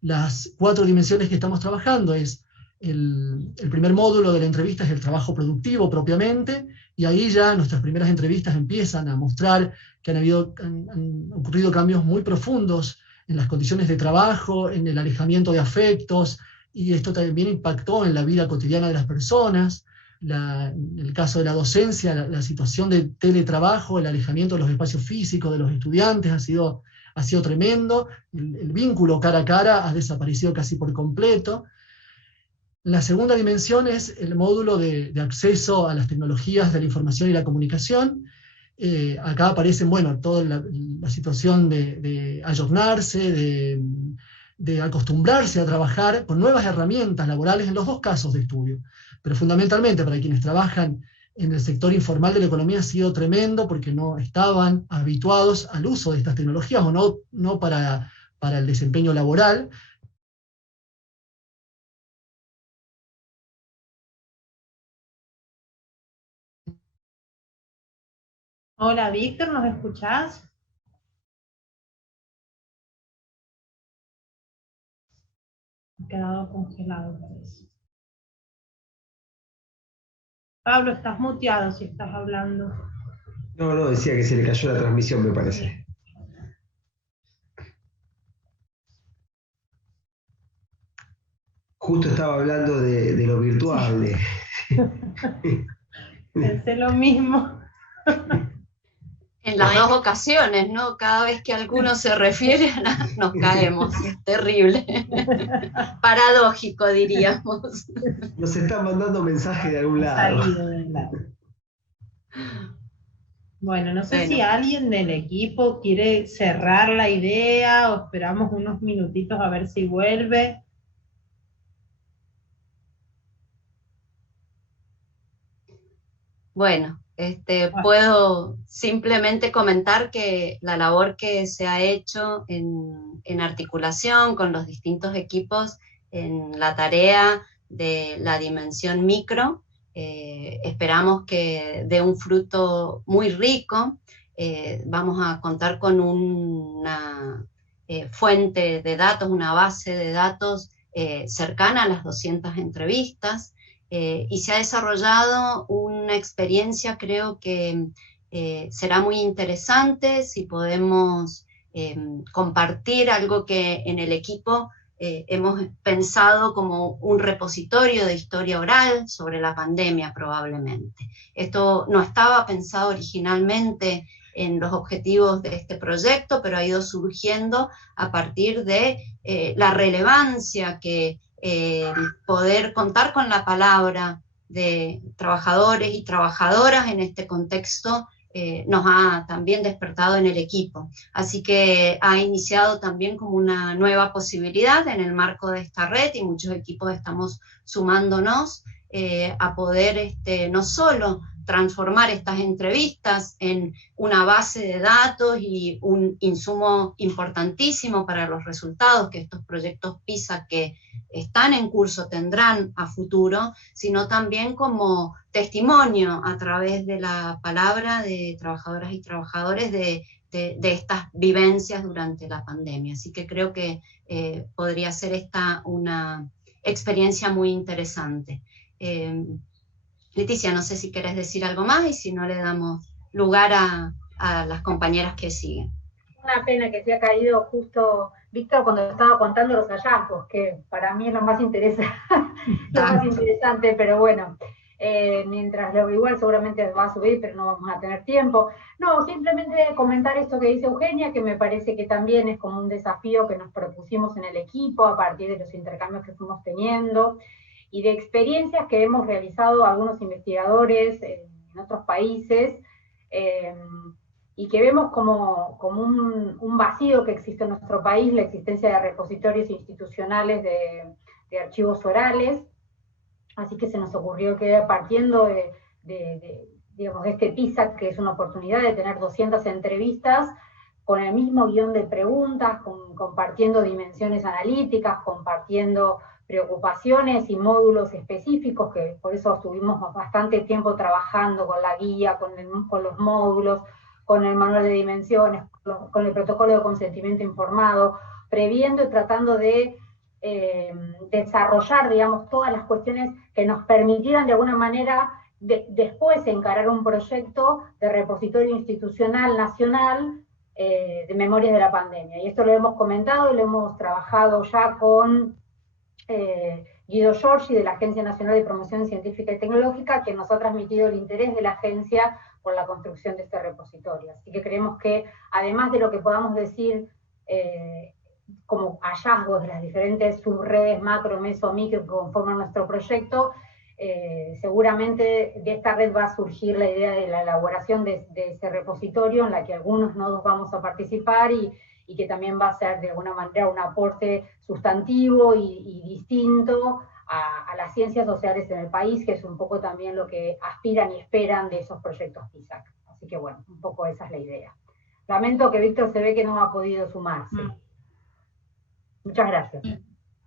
Las 4 dimensiones que estamos trabajando es el primer módulo de la entrevista es el trabajo productivo propiamente, y ahí ya nuestras primeras entrevistas empiezan a mostrar que han ocurrido cambios muy profundos en las condiciones de trabajo, en el alejamiento de afectos, y esto también impactó en la vida cotidiana de las personas. En el caso de la docencia, la situación de teletrabajo, el alejamiento de los espacios físicos de los estudiantes ha sido tremendo. El vínculo cara a cara ha desaparecido casi por completo. La segunda dimensión es el módulo de acceso a las tecnologías de la información y la comunicación. Acá aparecen, bueno, toda la situación de ayornarse, de acostumbrarse a trabajar con nuevas herramientas laborales en los 2 casos de estudio. Pero fundamentalmente para quienes trabajan en el sector informal de la economía ha sido tremendo, porque no estaban habituados al uso de estas tecnologías, o no para el desempeño laboral. Hola, Víctor, ¿nos escuchás? Ha quedado congelado, parece. Pablo, estás muteado si estás hablando. No, decía que se le cayó la transmisión, me parece. Justo estaba hablando de lo virtual. Pensé lo mismo. En las 2 ocasiones, ¿no? Cada vez que alguno se refiere, nos caemos. Es terrible. Paradójico, diríamos. Nos están mandando mensajes de algún lado. Bueno, no sé si alguien del equipo quiere cerrar la idea o esperamos unos minutitos a ver si vuelve. Bueno, puedo simplemente comentar que la labor que se ha hecho en articulación con los distintos equipos en la tarea de la dimensión micro, esperamos que dé un fruto muy rico. Vamos a contar con una fuente de datos, una base de datos cercana a las 200 entrevistas, y se ha desarrollado una experiencia, creo que será muy interesante si podemos compartir algo que en el equipo hemos pensado como un repositorio de historia oral sobre la pandemia probablemente. Esto no estaba pensado originalmente en los objetivos de este proyecto, pero ha ido surgiendo a partir de la relevancia que poder contar con la palabra de trabajadores y trabajadoras en este contexto nos ha también despertado en el equipo. Así que ha iniciado también como una nueva posibilidad en el marco de esta red, y muchos equipos estamos sumándonos a poder no solo transformar estas entrevistas en una base de datos y un insumo importantísimo para los resultados que estos proyectos PISA que están en curso tendrán a futuro, sino también como testimonio a través de la palabra de trabajadoras y trabajadores de estas vivencias durante la pandemia. Así que creo que podría ser esta una experiencia muy interesante. Leticia, no sé si querés decir algo más, y si no le damos lugar a las compañeras que siguen. Una pena que se ha caído justo Víctor cuando estaba contando los hallazgos, que para mí es lo más interesante, pero bueno, mientras lo igual seguramente va a subir, pero no vamos a tener tiempo. No, simplemente comentar esto que dice Eugenia, que me parece que también es como un desafío que nos propusimos en el equipo a partir de los intercambios que fuimos teniendo, y de experiencias que hemos realizado algunos investigadores en otros países, y que vemos como un vacío que existe en nuestro país, la existencia de repositorios institucionales de archivos orales. Así que se nos ocurrió que partiendo digamos, de este PISAC, que es una oportunidad de tener 200 entrevistas con el mismo guión de preguntas, compartiendo dimensiones analíticas, compartiendo preocupaciones y módulos específicos, que por eso estuvimos bastante tiempo trabajando con la guía, con los módulos, con el manual de dimensiones, con el protocolo de consentimiento informado, previendo y tratando de desarrollar, digamos, todas las cuestiones que nos permitieran de alguna manera después encarar un proyecto de repositorio institucional nacional de memorias de la pandemia. Y esto lo hemos comentado y lo hemos trabajado ya con Guido Giorgi de la Agencia Nacional de Promoción Científica y Tecnológica, quien nos ha transmitido el interés de la agencia por la construcción de este repositorio. Así que creemos que, además de lo que podamos decir como hallazgos de las diferentes subredes macro, meso, micro que conforman nuestro proyecto, seguramente de esta red va a surgir la idea de la elaboración de ese repositorio en la que algunos nodos vamos a participar y que también va a ser de alguna manera un aporte sustantivo y distinto a las ciencias sociales en el país, que es un poco también lo que aspiran y esperan de esos proyectos PISAC. Así que bueno, un poco esa es la idea. Lamento que Víctor se ve que no ha podido sumarse. Muchas gracias.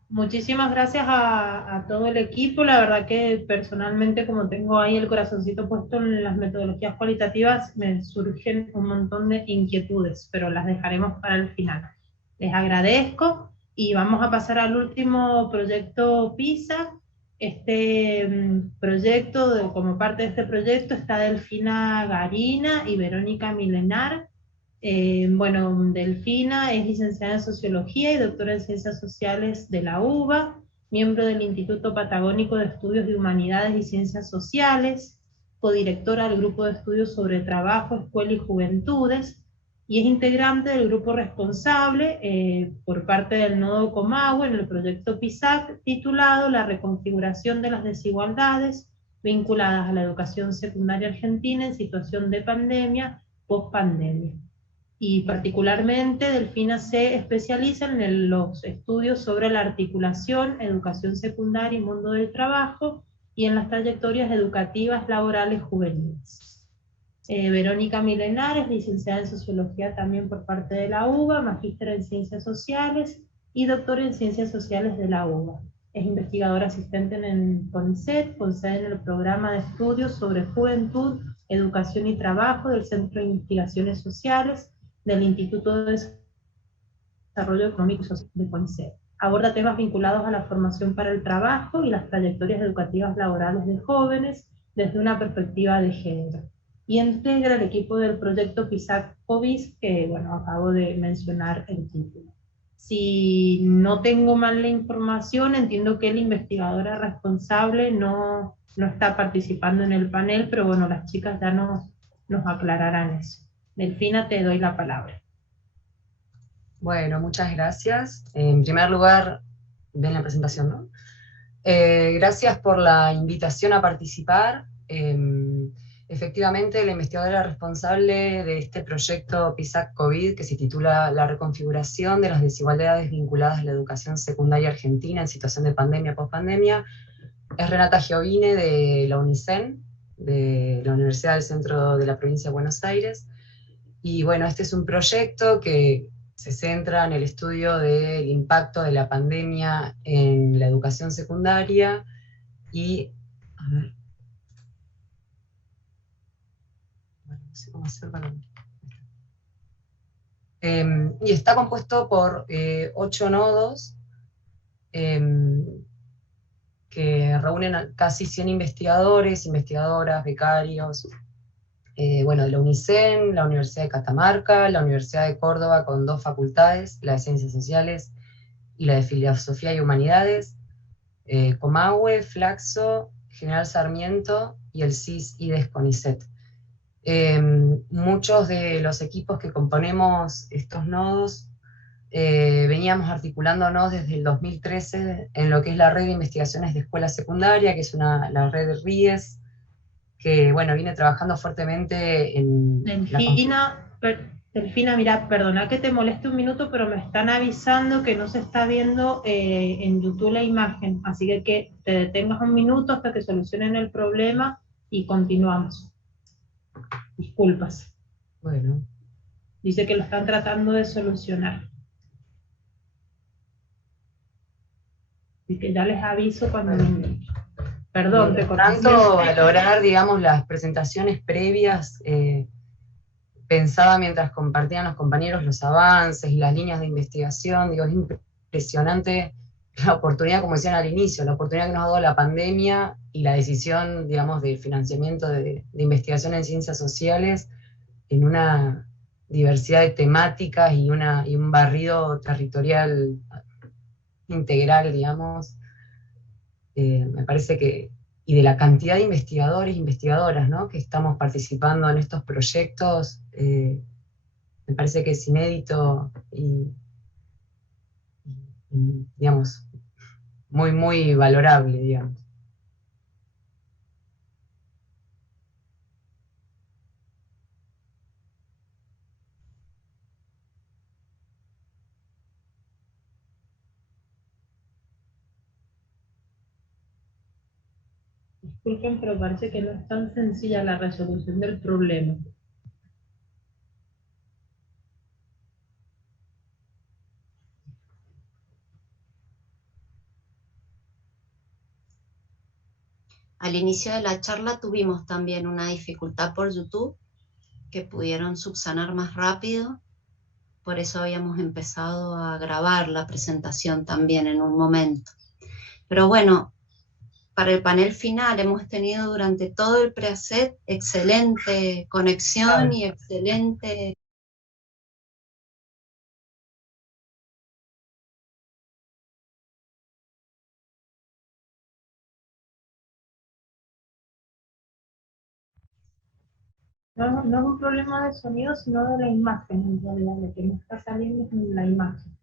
Muchísimas gracias a todo el equipo. La verdad que personalmente, como tengo ahí el corazoncito puesto en las metodologías cualitativas, me surgen un montón de inquietudes, pero las dejaremos para el final. Les agradezco y vamos a pasar al último proyecto PISA. Este proyecto, como parte de este proyecto, está Delfina Garina y Verónica Milenar. Bueno, Delfina es licenciada en Sociología y doctora en Ciencias Sociales de la UBA, miembro del Instituto Patagónico de Estudios de Humanidades y Ciencias Sociales, codirectora del Grupo de Estudios sobre Trabajo, Escuela y Juventudes, y es integrante del grupo responsable por parte del Nodo Comahue en el proyecto PISAC, titulado La reconfiguración de las desigualdades vinculadas a la educación secundaria argentina en situación de pandemia, post-pandemia. Y particularmente Delfina se especializa en los estudios sobre la articulación, educación secundaria y mundo del trabajo, y en las trayectorias educativas laborales juveniles. Verónica Milenar es licenciada en Sociología también por parte de la UBA, magíster en Ciencias Sociales y doctora en Ciencias Sociales de la UBA. Es investigadora asistente en CONICET, con sede en el Programa de Estudios sobre Juventud, Educación y Trabajo del Centro de Investigaciones Sociales del Instituto de Desarrollo Económico y Social de CONICET. Aborda temas vinculados a la formación para el trabajo y las trayectorias educativas laborales de jóvenes desde una perspectiva de género. Y integra el equipo del proyecto PISAC-COBIS, que bueno, acabo de mencionar el título. Si no tengo mal la información, entiendo que la investigadora responsable no está participando en el panel, pero bueno, las chicas ya nos aclararán eso. Delfina, te doy la palabra. Bueno, muchas gracias. En primer lugar, ven la presentación, ¿no? Gracias por la invitación a participar. Efectivamente, la investigadora responsable de este proyecto PISAC-COVID, que se titula La reconfiguración de las desigualdades vinculadas a la educación secundaria argentina en situación de pandemia, post-pandemia, es Renata Giovine de la UNICEN, de la Universidad del Centro de la Provincia de Buenos Aires. Y bueno, este es un proyecto que se centra en el estudio del impacto de la pandemia en la educación secundaria y, a ver, bueno, no sé cómo hacer para... y está compuesto por 8 nodos que reúnen a casi 100 investigadores, investigadoras, becarios, bueno, de la UNICEN, la Universidad de Catamarca, la Universidad de Córdoba con 2 facultades, la de Ciencias Sociales y la de Filosofía y Humanidades, Comahue, Flaxo, General Sarmiento y el CIS-IDES CONICET. Muchos de los equipos que componemos estos nodos veníamos articulándonos desde el 2013 en lo que es la red de investigaciones de escuela secundaria, que es la red de RIES, que bueno, viene trabajando fuertemente en... Delfina, Delfina, mira, perdona que te moleste un minuto, pero me están avisando que no se está viendo en YouTube la imagen, así que te detengas un minuto hasta que solucionen el problema y continuamos. Disculpas. Bueno. Dice que lo están tratando de solucionar. Así que ya les aviso cuando... Perdón, te corté. Tanto valorar, digamos, las presentaciones previas, pensaba mientras compartían los compañeros los avances y las líneas de investigación, digo, es impresionante la oportunidad, como decían al inicio, la oportunidad que nos ha dado la pandemia y la decisión, digamos, del financiamiento de investigación en ciencias sociales en una diversidad de temáticas y un barrido territorial integral, digamos. Me parece que, y de la cantidad de investigadores e investigadoras, ¿no?, que estamos participando en estos proyectos, me parece que es inédito y digamos, muy, muy valorable, digamos. Disculpen, pero parece que no es tan sencilla la resolución del problema. Al inicio de la charla tuvimos también una dificultad por YouTube, que pudieron subsanar más rápido, por eso habíamos empezado a grabar la presentación también en un momento. Pero bueno, para el panel final hemos tenido durante todo el preset excelente conexión y excelente... No, no es un problema de sonido, sino de la imagen, en realidad, lo que no está saliendo es la imagen.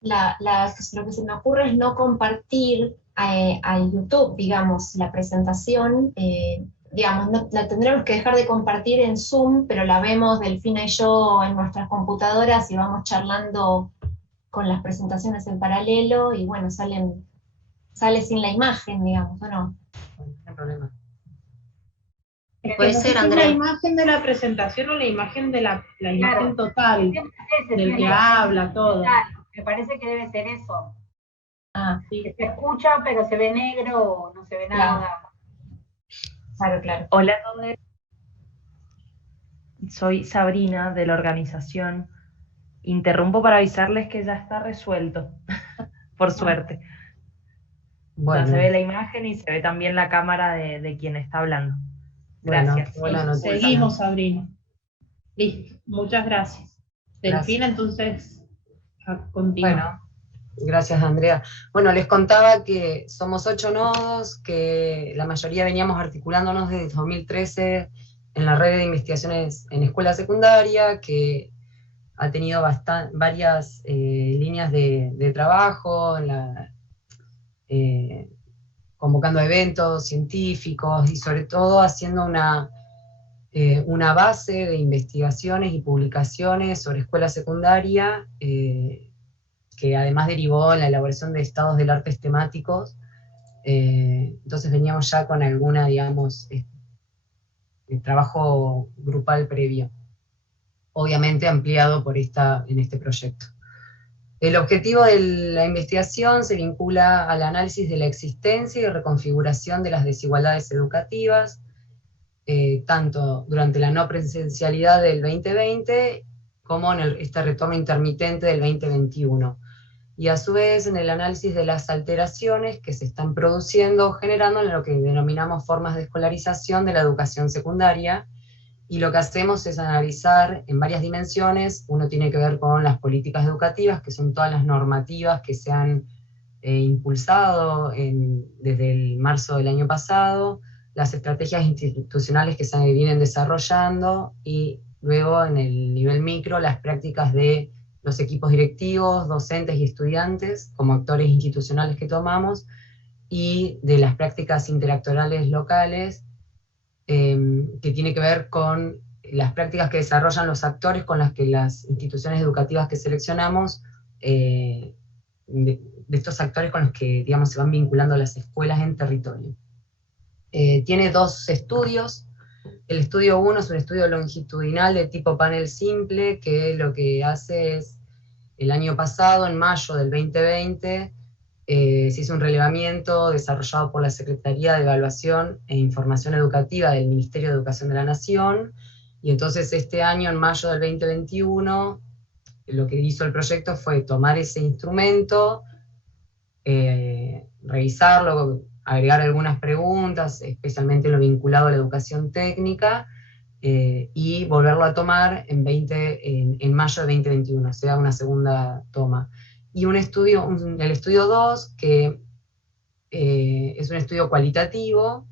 Lo que se me ocurre es no compartir a YouTube, digamos, la presentación, digamos, no, la tendremos que dejar de compartir en Zoom, pero la vemos Delfina y yo en nuestras computadoras y vamos charlando con las presentaciones en paralelo, y bueno, sale sin la imagen, digamos, ¿o no? No hay problema. Puede ser, Andrea. ¿La imagen de la presentación o la imagen de la imagen total? Del que habla, todo. Me parece que debe ser eso. Ah, sí. Que se escucha, pero se ve negro o no se ve nada. Claro, claro. Hola a todos. Soy Sabrina de la organización. Interrumpo para avisarles que ya está resuelto, por suerte. Bueno. Ya se ve la imagen y se ve también la cámara de quien está hablando. Gracias. Bueno, seguimos, Sabrina. Listo, muchas gracias. Delfina, entonces... Continúa. Bueno, gracias, Andrea. Bueno, les contaba que somos 8 nodos, que la mayoría veníamos articulándonos desde 2013 en la red de investigaciones en escuela secundaria, que ha tenido varias líneas de trabajo, convocando eventos científicos y sobre todo haciendo una base de investigaciones y publicaciones sobre escuela secundaria, que además derivó en la elaboración de estados del arte temáticos. Entonces veníamos ya con alguna, digamos, trabajo grupal previo, obviamente ampliado en este proyecto. El objetivo de la investigación se vincula al análisis de la existencia y reconfiguración de las desigualdades educativas, tanto durante la no presencialidad del 2020 como en este retorno intermitente del 2021. Y a su vez en el análisis de las alteraciones que se están produciendo, generando en lo que denominamos formas de escolarización de la educación secundaria. Y lo que hacemos es analizar en varias dimensiones. Uno tiene que ver con las políticas educativas, que son todas las normativas que se han impulsado desde el marzo del año pasado, las estrategias institucionales que se vienen desarrollando, y luego en el nivel micro las prácticas de los equipos directivos, docentes y estudiantes como actores institucionales que tomamos, y de las prácticas interactorales locales, que tiene que ver con las prácticas que desarrollan los actores con las que las instituciones educativas que seleccionamos, de estos actores con los que, digamos, se van vinculando las escuelas en territorio. Tiene 2 estudios. El estudio 1 es un estudio longitudinal de tipo panel simple, que lo que hace es, el año pasado, en mayo del 2020, se hizo un relevamiento desarrollado por la Secretaría de Evaluación e Información Educativa del Ministerio de Educación de la Nación, y entonces este año, en mayo del 2021, lo que hizo el proyecto fue tomar ese instrumento, revisarlo, agregar algunas preguntas, especialmente lo vinculado a la educación técnica, y volverlo a tomar en mayo de 2021, o sea, una segunda toma. Y un estudio, el estudio 2, que es un estudio cualitativo,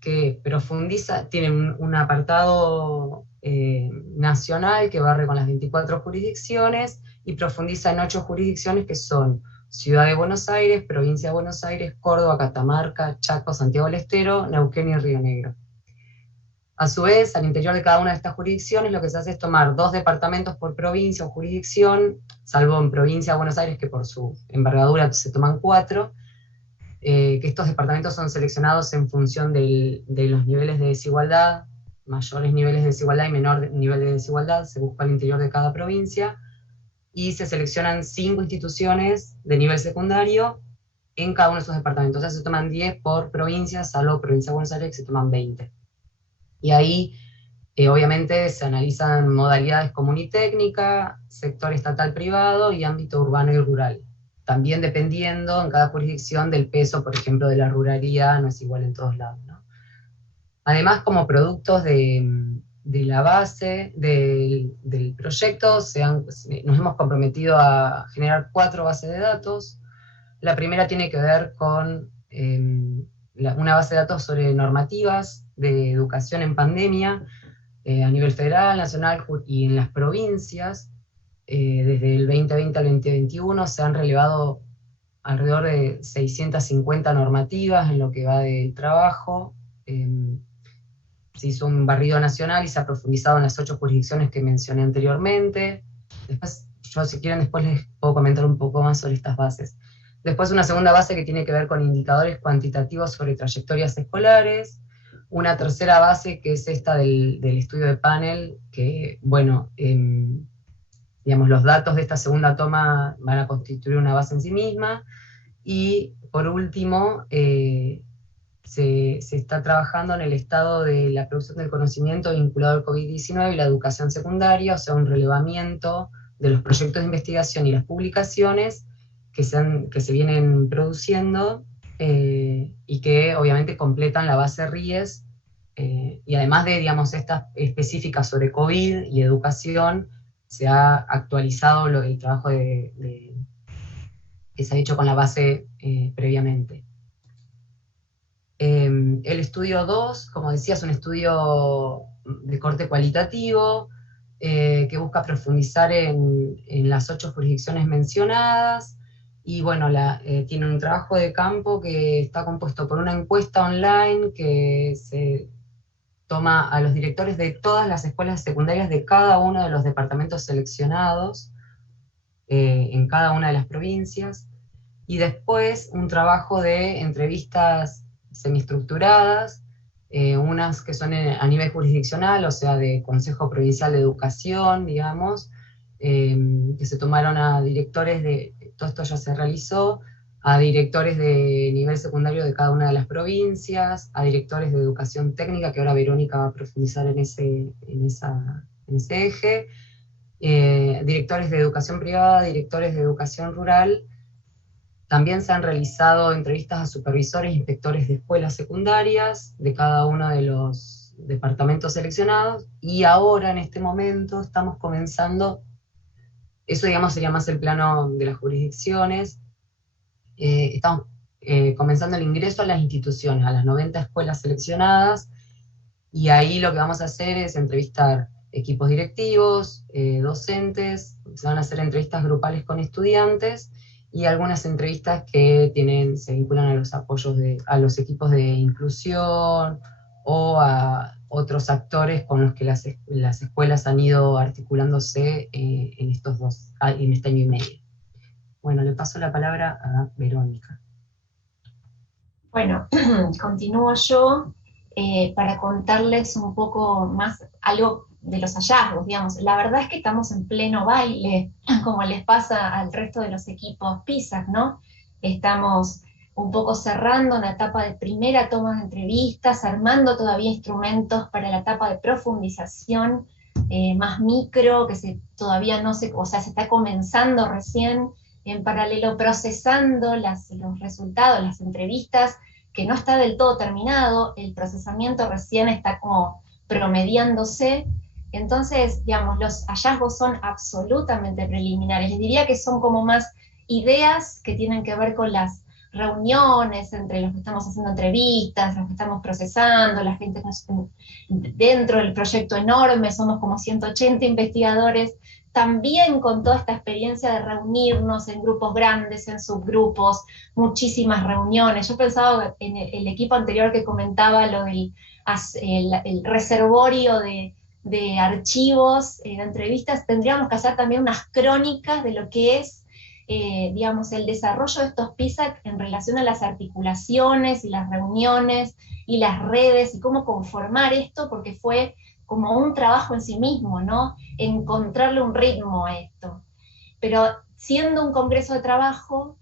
que profundiza, tiene un apartado nacional que barre con las 24 jurisdicciones, y profundiza en 8 jurisdicciones que son Ciudad de Buenos Aires, Provincia de Buenos Aires, Córdoba, Catamarca, Chaco, Santiago del Estero, Neuquén y Río Negro. A su vez, al interior de cada una de estas jurisdicciones, lo que se hace es tomar 2 departamentos por provincia o jurisdicción, salvo en Provincia de Buenos Aires, que por su envergadura se toman 4, que estos departamentos son seleccionados en función de los niveles de desigualdad, mayores niveles de desigualdad y menor nivel de desigualdad, se busca al interior de cada provincia, y se seleccionan 5 instituciones de nivel secundario en cada uno de esos departamentos. O sea, se toman 10 por provincia, salvo Provincia de Buenos Aires, que se toman 20. Y ahí, obviamente, se analizan modalidades común y técnica, sector estatal privado y ámbito urbano y rural. También dependiendo en cada jurisdicción del peso, por ejemplo, de la ruralidad, no es igual en todos lados, ¿no? Además, como productos de la base del proyecto, nos hemos comprometido a generar 4 bases de datos. La primera tiene que ver con una base de datos sobre normativas de educación en pandemia, a nivel federal, nacional y en las provincias. Desde el 2020 al 2021 se han relevado alrededor de 650 normativas en lo que va del trabajo. Se hizo un barrido nacional y se ha profundizado en las 8 jurisdicciones que mencioné anteriormente. Después, yo si quieren después les puedo comentar un poco más sobre estas bases. Después una segunda base que tiene que ver con indicadores cuantitativos sobre trayectorias escolares. Una tercera base que es esta del estudio de panel, que, bueno, digamos, los datos de esta segunda toma van a constituir una base en sí misma. Y por último, se está trabajando en el estado de la producción del conocimiento vinculado al COVID-19 y la educación secundaria, o sea, un relevamiento de los proyectos de investigación y las publicaciones que se vienen produciendo, y que obviamente completan la base RIES, y además de, digamos, estas específicas sobre COVID y educación, se ha actualizado el trabajo que se ha hecho con la base previamente. El estudio 2, como decía, es un estudio de corte cualitativo, que busca profundizar en las 8 jurisdicciones mencionadas, y bueno, tiene un trabajo de campo que está compuesto por una encuesta online que se toma a los directores de todas las escuelas secundarias de cada uno de los departamentos seleccionados en cada una de las provincias, y después un trabajo de entrevistas semiestructuradas, unas que son a nivel jurisdiccional, o sea, de Consejo Provincial de Educación, digamos, que se tomaron a directores todo esto ya se realizó, a directores de nivel secundario de cada una de las provincias, a directores de educación técnica, que ahora Verónica va a profundizar en ese eje, directores de educación privada, directores de educación rural. También se han realizado entrevistas a supervisores e inspectores de escuelas secundarias de cada uno de los departamentos seleccionados, y ahora en este momento estamos comenzando, eso digamos sería más el plano de las jurisdicciones, estamos comenzando el ingreso a las instituciones, a las 90 escuelas seleccionadas, y ahí lo que vamos a hacer es entrevistar equipos directivos, docentes, se van a hacer entrevistas grupales con estudiantes, y algunas entrevistas que se vinculan a los apoyos a los equipos de inclusión, o a otros actores con los que las escuelas han ido articulándose en este año y medio. Bueno, le paso la palabra a Verónica. Bueno, continúo yo para contarles un poco más algo de los hallazgos, digamos. La verdad es que estamos en pleno baile, como les pasa al resto de los equipos PISAC, ¿no? Estamos un poco cerrando una etapa de primera toma de entrevistas, armando todavía instrumentos para la etapa de profundización más micro, que todavía no se, o sea, se está comenzando recién, en paralelo procesando los resultados, las entrevistas, que no está del todo terminado, el procesamiento recién está como promediándose. Entonces, digamos, los hallazgos son absolutamente preliminares. Les diría que son como más ideas que tienen que ver con las reuniones entre los que estamos haciendo entrevistas, los que estamos procesando, la gente dentro del proyecto enorme, somos como 180 investigadores, también con toda esta experiencia de reunirnos en grupos grandes, en subgrupos, muchísimas reuniones. Yo pensaba en el equipo anterior que comentaba lo del el reservorio de archivos, de entrevistas, tendríamos que hacer también unas crónicas de lo que es digamos, el desarrollo de estos PISAC en relación a las articulaciones y las reuniones y las redes y cómo conformar esto, porque fue como un trabajo en sí mismo, ¿no? Encontrarle un ritmo a esto. Pero siendo un congreso de trabajo,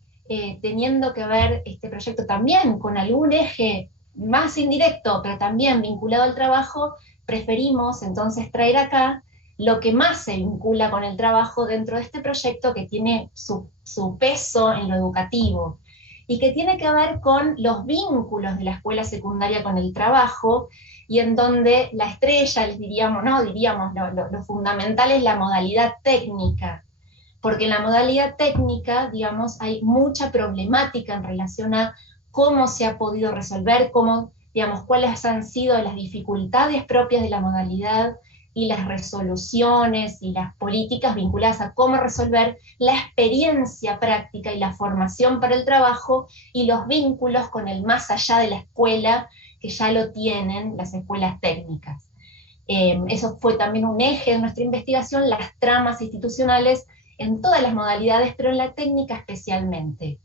teniendo que ver este proyecto también con algún eje más indirecto, pero también vinculado al trabajo, preferimos entonces traer acá lo que más se vincula con el trabajo dentro de este proyecto, que tiene su peso en lo educativo, y que tiene que ver con los vínculos de la escuela secundaria con el trabajo, y en donde la estrella, les diríamos, no, diríamos, lo fundamental es la modalidad técnica, porque en la modalidad técnica, digamos, hay mucha problemática en relación a cómo se ha podido resolver, cómo, digamos, cuáles han sido las dificultades propias de la modalidad, y las resoluciones y las políticas vinculadas a cómo resolver, la experiencia práctica y la formación para el trabajo, y los vínculos con el más allá de la escuela, que ya lo tienen las escuelas técnicas. Eso fue también un eje de nuestra investigación, las tramas institucionales en todas las modalidades, pero en la técnica especialmente.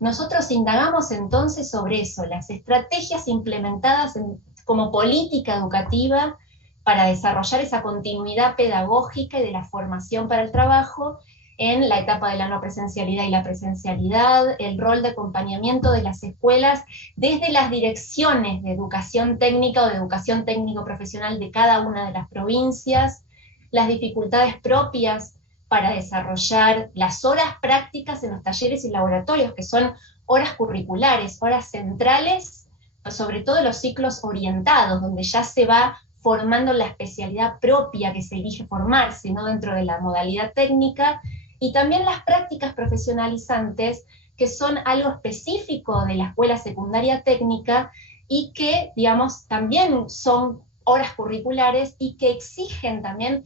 Nosotros indagamos entonces sobre eso, las estrategias implementadas como política educativa para desarrollar esa continuidad pedagógica y de la formación para el trabajo en la etapa de la no presencialidad y la presencialidad, el rol de acompañamiento de las escuelas desde las direcciones de educación técnica o de educación técnico-profesional de cada una de las provincias, las dificultades propias para desarrollar las horas prácticas en los talleres y laboratorios, que son horas curriculares, horas centrales, sobre todo los ciclos orientados, donde ya se va formando la especialidad propia que se elige formarse, ¿no? Dentro de la modalidad técnica, y también las prácticas profesionalizantes, que son algo específico de la escuela secundaria técnica, y que, digamos, también son horas curriculares, y que exigen también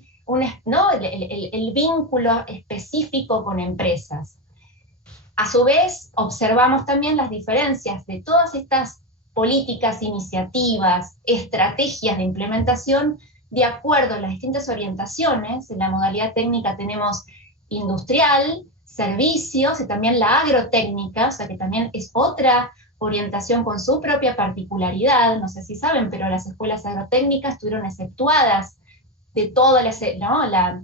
¿no? el vínculo específico con empresas. A su vez, observamos también las diferencias de todas estas políticas, iniciativas, estrategias de implementación de acuerdo a las distintas orientaciones. En la modalidad técnica tenemos industrial, servicios y también la agrotécnica, o sea que también es otra orientación con su propia particularidad. No sé si saben, pero las escuelas agrotécnicas estuvieron exceptuadas de todo, ¿no? La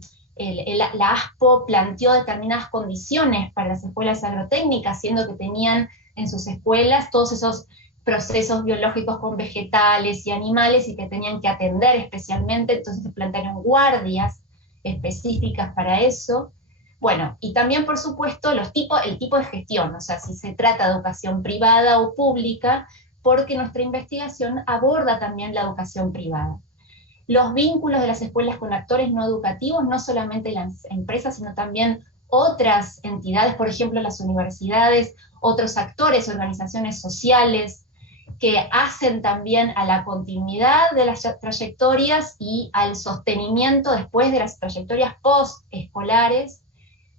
ASPO planteó determinadas condiciones para las escuelas agrotécnicas, siendo que tenían en sus escuelas todos esos procesos biológicos con vegetales y animales y que tenían que atender especialmente, entonces se plantearon guardias específicas para eso. Bueno, y también por supuesto el tipo de gestión, o sea, si se trata de educación privada o pública, porque nuestra investigación aborda también la educación privada. Los vínculos de las escuelas con actores no educativos, no solamente las empresas, sino también otras entidades, por ejemplo las universidades, otros actores, organizaciones sociales, que hacen también a la continuidad de las trayectorias y al sostenimiento después de las trayectorias post-escolares,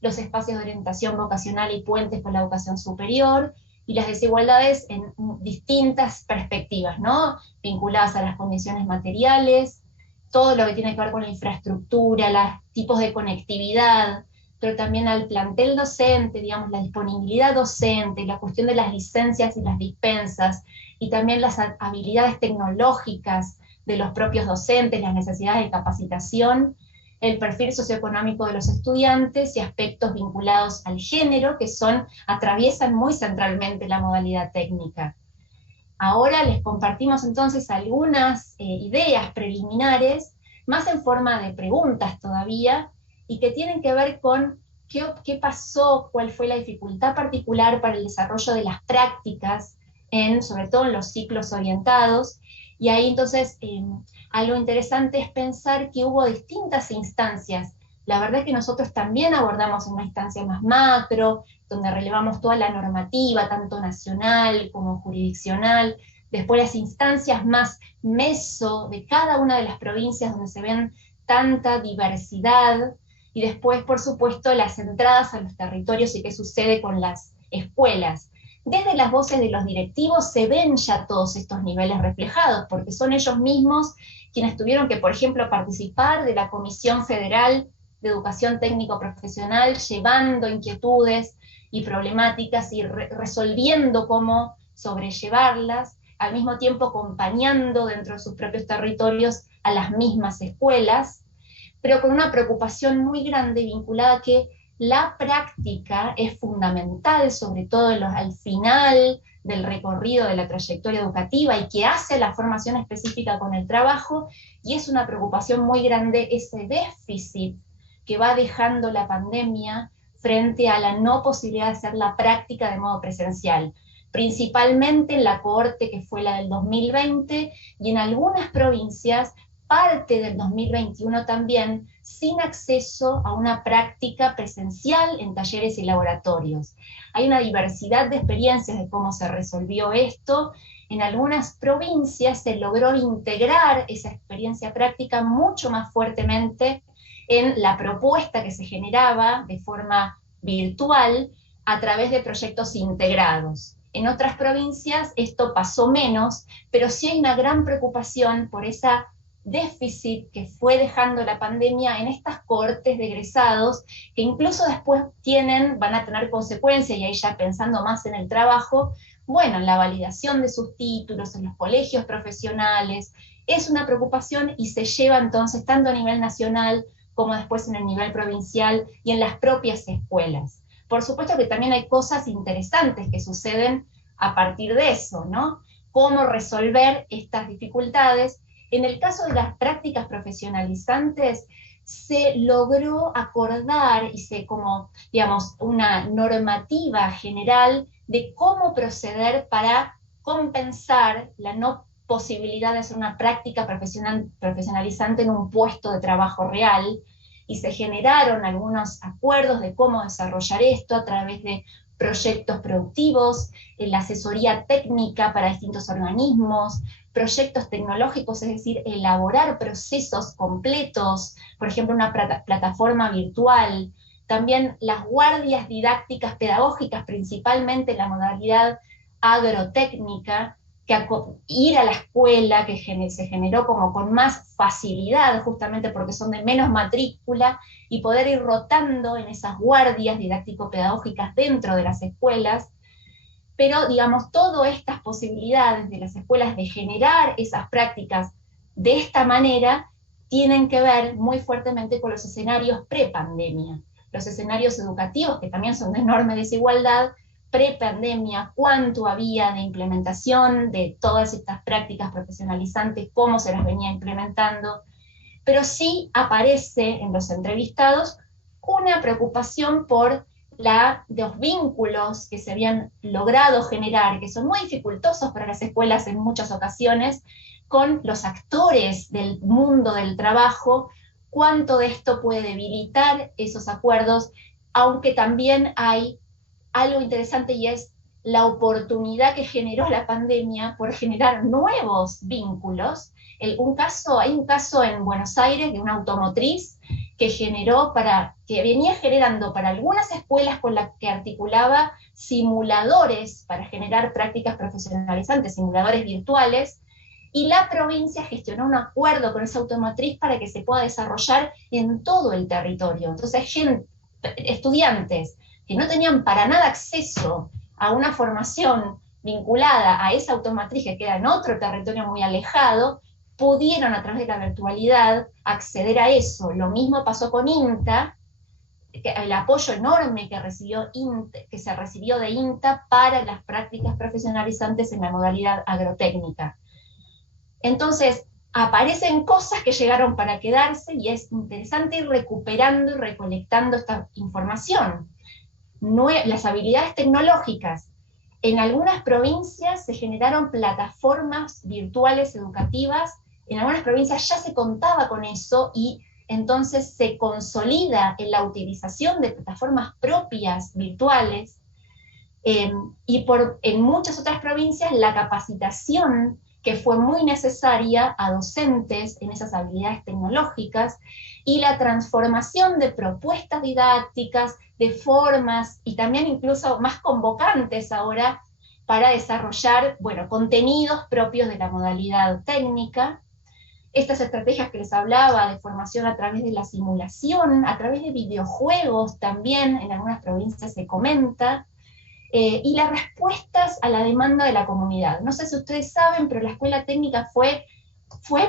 los espacios de orientación vocacional y puentes con la educación superior, y las desigualdades en distintas perspectivas, ¿no? Vinculadas a las condiciones materiales, todo lo que tiene que ver con la infraestructura, los tipos de conectividad, pero también al plantel docente, digamos, la disponibilidad docente, la cuestión de las licencias y las dispensas, y también las habilidades tecnológicas de los propios docentes, las necesidades de capacitación, el perfil socioeconómico de los estudiantes y aspectos vinculados al género que atraviesan muy centralmente la modalidad técnica. Ahora les compartimos entonces algunas ideas preliminares, más en forma de preguntas todavía, y que tienen que ver con qué pasó, cuál fue la dificultad particular para el desarrollo de las prácticas, sobre todo en los ciclos orientados, y ahí entonces algo interesante es pensar que hubo distintas instancias. La verdad es que nosotros también abordamos una instancia más macro, donde relevamos toda la normativa, tanto nacional como jurisdiccional, después las instancias más meso de cada una de las provincias donde se ven tanta diversidad, y después, por supuesto, las entradas a los territorios y qué sucede con las escuelas. Desde las voces de los directivos se ven ya todos estos niveles reflejados, porque son ellos mismos quienes tuvieron que, por ejemplo, participar de la Comisión Federal de Educación Técnico-Profesional, llevando inquietudes y problemáticas y resolviendo cómo sobrellevarlas, al mismo tiempo acompañando dentro de sus propios territorios a las mismas escuelas, pero con una preocupación muy grande vinculada a que la práctica es fundamental, sobre todo al final del recorrido de la trayectoria educativa, y que hace la formación específica con el trabajo, y es una preocupación muy grande ese déficit que va dejando la pandemia frente a la no posibilidad de hacer la práctica de modo presencial, principalmente en la cohorte que fue la del 2020, y en algunas provincias parte del 2021 también, sin acceso a una práctica presencial en talleres y laboratorios. Hay una diversidad de experiencias de cómo se resolvió esto. En algunas provincias se logró integrar esa experiencia práctica mucho más fuertemente en la propuesta que se generaba de forma virtual a través de proyectos integrados. En otras provincias esto pasó menos, pero sí hay una gran preocupación por esa déficit que fue dejando la pandemia en estas cohortes de egresados, que incluso después van a tener consecuencias, y ahí ya pensando más en el trabajo, bueno, en la validación de sus títulos, en los colegios profesionales, es una preocupación y se lleva entonces tanto a nivel nacional como después en el nivel provincial y en las propias escuelas. Por supuesto que también hay cosas interesantes que suceden a partir de eso, ¿no? Cómo resolver estas dificultades. En el caso de las prácticas profesionalizantes, se logró acordar una normativa general de cómo proceder para compensar la no posibilidad de hacer una práctica profesionalizante en un puesto de trabajo real, y se generaron algunos acuerdos de cómo desarrollar esto a través de proyectos productivos, la asesoría técnica para distintos organismos, proyectos tecnológicos, es decir, elaborar procesos completos, por ejemplo, una plataforma virtual, también las guardias didácticas pedagógicas, principalmente la modalidad agrotécnica, que ir a la escuela, que se generó como con más facilidad, justamente porque son de menos matrícula, y poder ir rotando en esas guardias didáctico-pedagógicas dentro de las escuelas. Pero, digamos, todas estas posibilidades de las escuelas de generar esas prácticas de esta manera tienen que ver muy fuertemente con los escenarios pre-pandemia, los escenarios educativos, que también son de enorme desigualdad, pre-pandemia, cuánto había de implementación de todas estas prácticas profesionalizantes, cómo se las venía implementando, pero sí aparece en los entrevistados una preocupación por los vínculos que se habían logrado generar, que son muy dificultosos para las escuelas en muchas ocasiones, con los actores del mundo del trabajo, cuánto de esto puede debilitar esos acuerdos, aunque también hay algo interesante, y es la oportunidad que generó la pandemia por generar nuevos vínculos. Hay un caso en Buenos Aires de una automotriz que venía generando para algunas escuelas con las que articulaba simuladores para generar prácticas profesionalizantes, simuladores virtuales, y la provincia gestionó un acuerdo con esa automotriz para que se pueda desarrollar en todo el territorio. Entonces, estudiantes que no tenían para nada acceso a una formación vinculada a esa automotriz que queda en otro territorio muy alejado, pudieron a través de la virtualidad acceder a eso. Lo mismo pasó con INTA, el apoyo enorme que se recibió de INTA para las prácticas profesionalizantes en la modalidad agrotécnica. Entonces, aparecen cosas que llegaron para quedarse y es interesante ir recuperando y recolectando esta información. Las habilidades tecnológicas. En algunas provincias se generaron plataformas virtuales educativas, en algunas provincias ya se contaba con eso y entonces se consolida en la utilización de plataformas propias virtuales, y en muchas otras provincias la capacitación que fue muy necesaria a docentes en esas habilidades tecnológicas, y la transformación de propuestas didácticas, de formas, y también incluso más convocantes ahora, para desarrollar, contenidos propios de la modalidad técnica. Estas estrategias que les hablaba de formación a través de la simulación, a través de videojuegos también, en algunas provincias se comenta, y las respuestas a la demanda de la comunidad. No sé si ustedes saben, pero la escuela técnica fue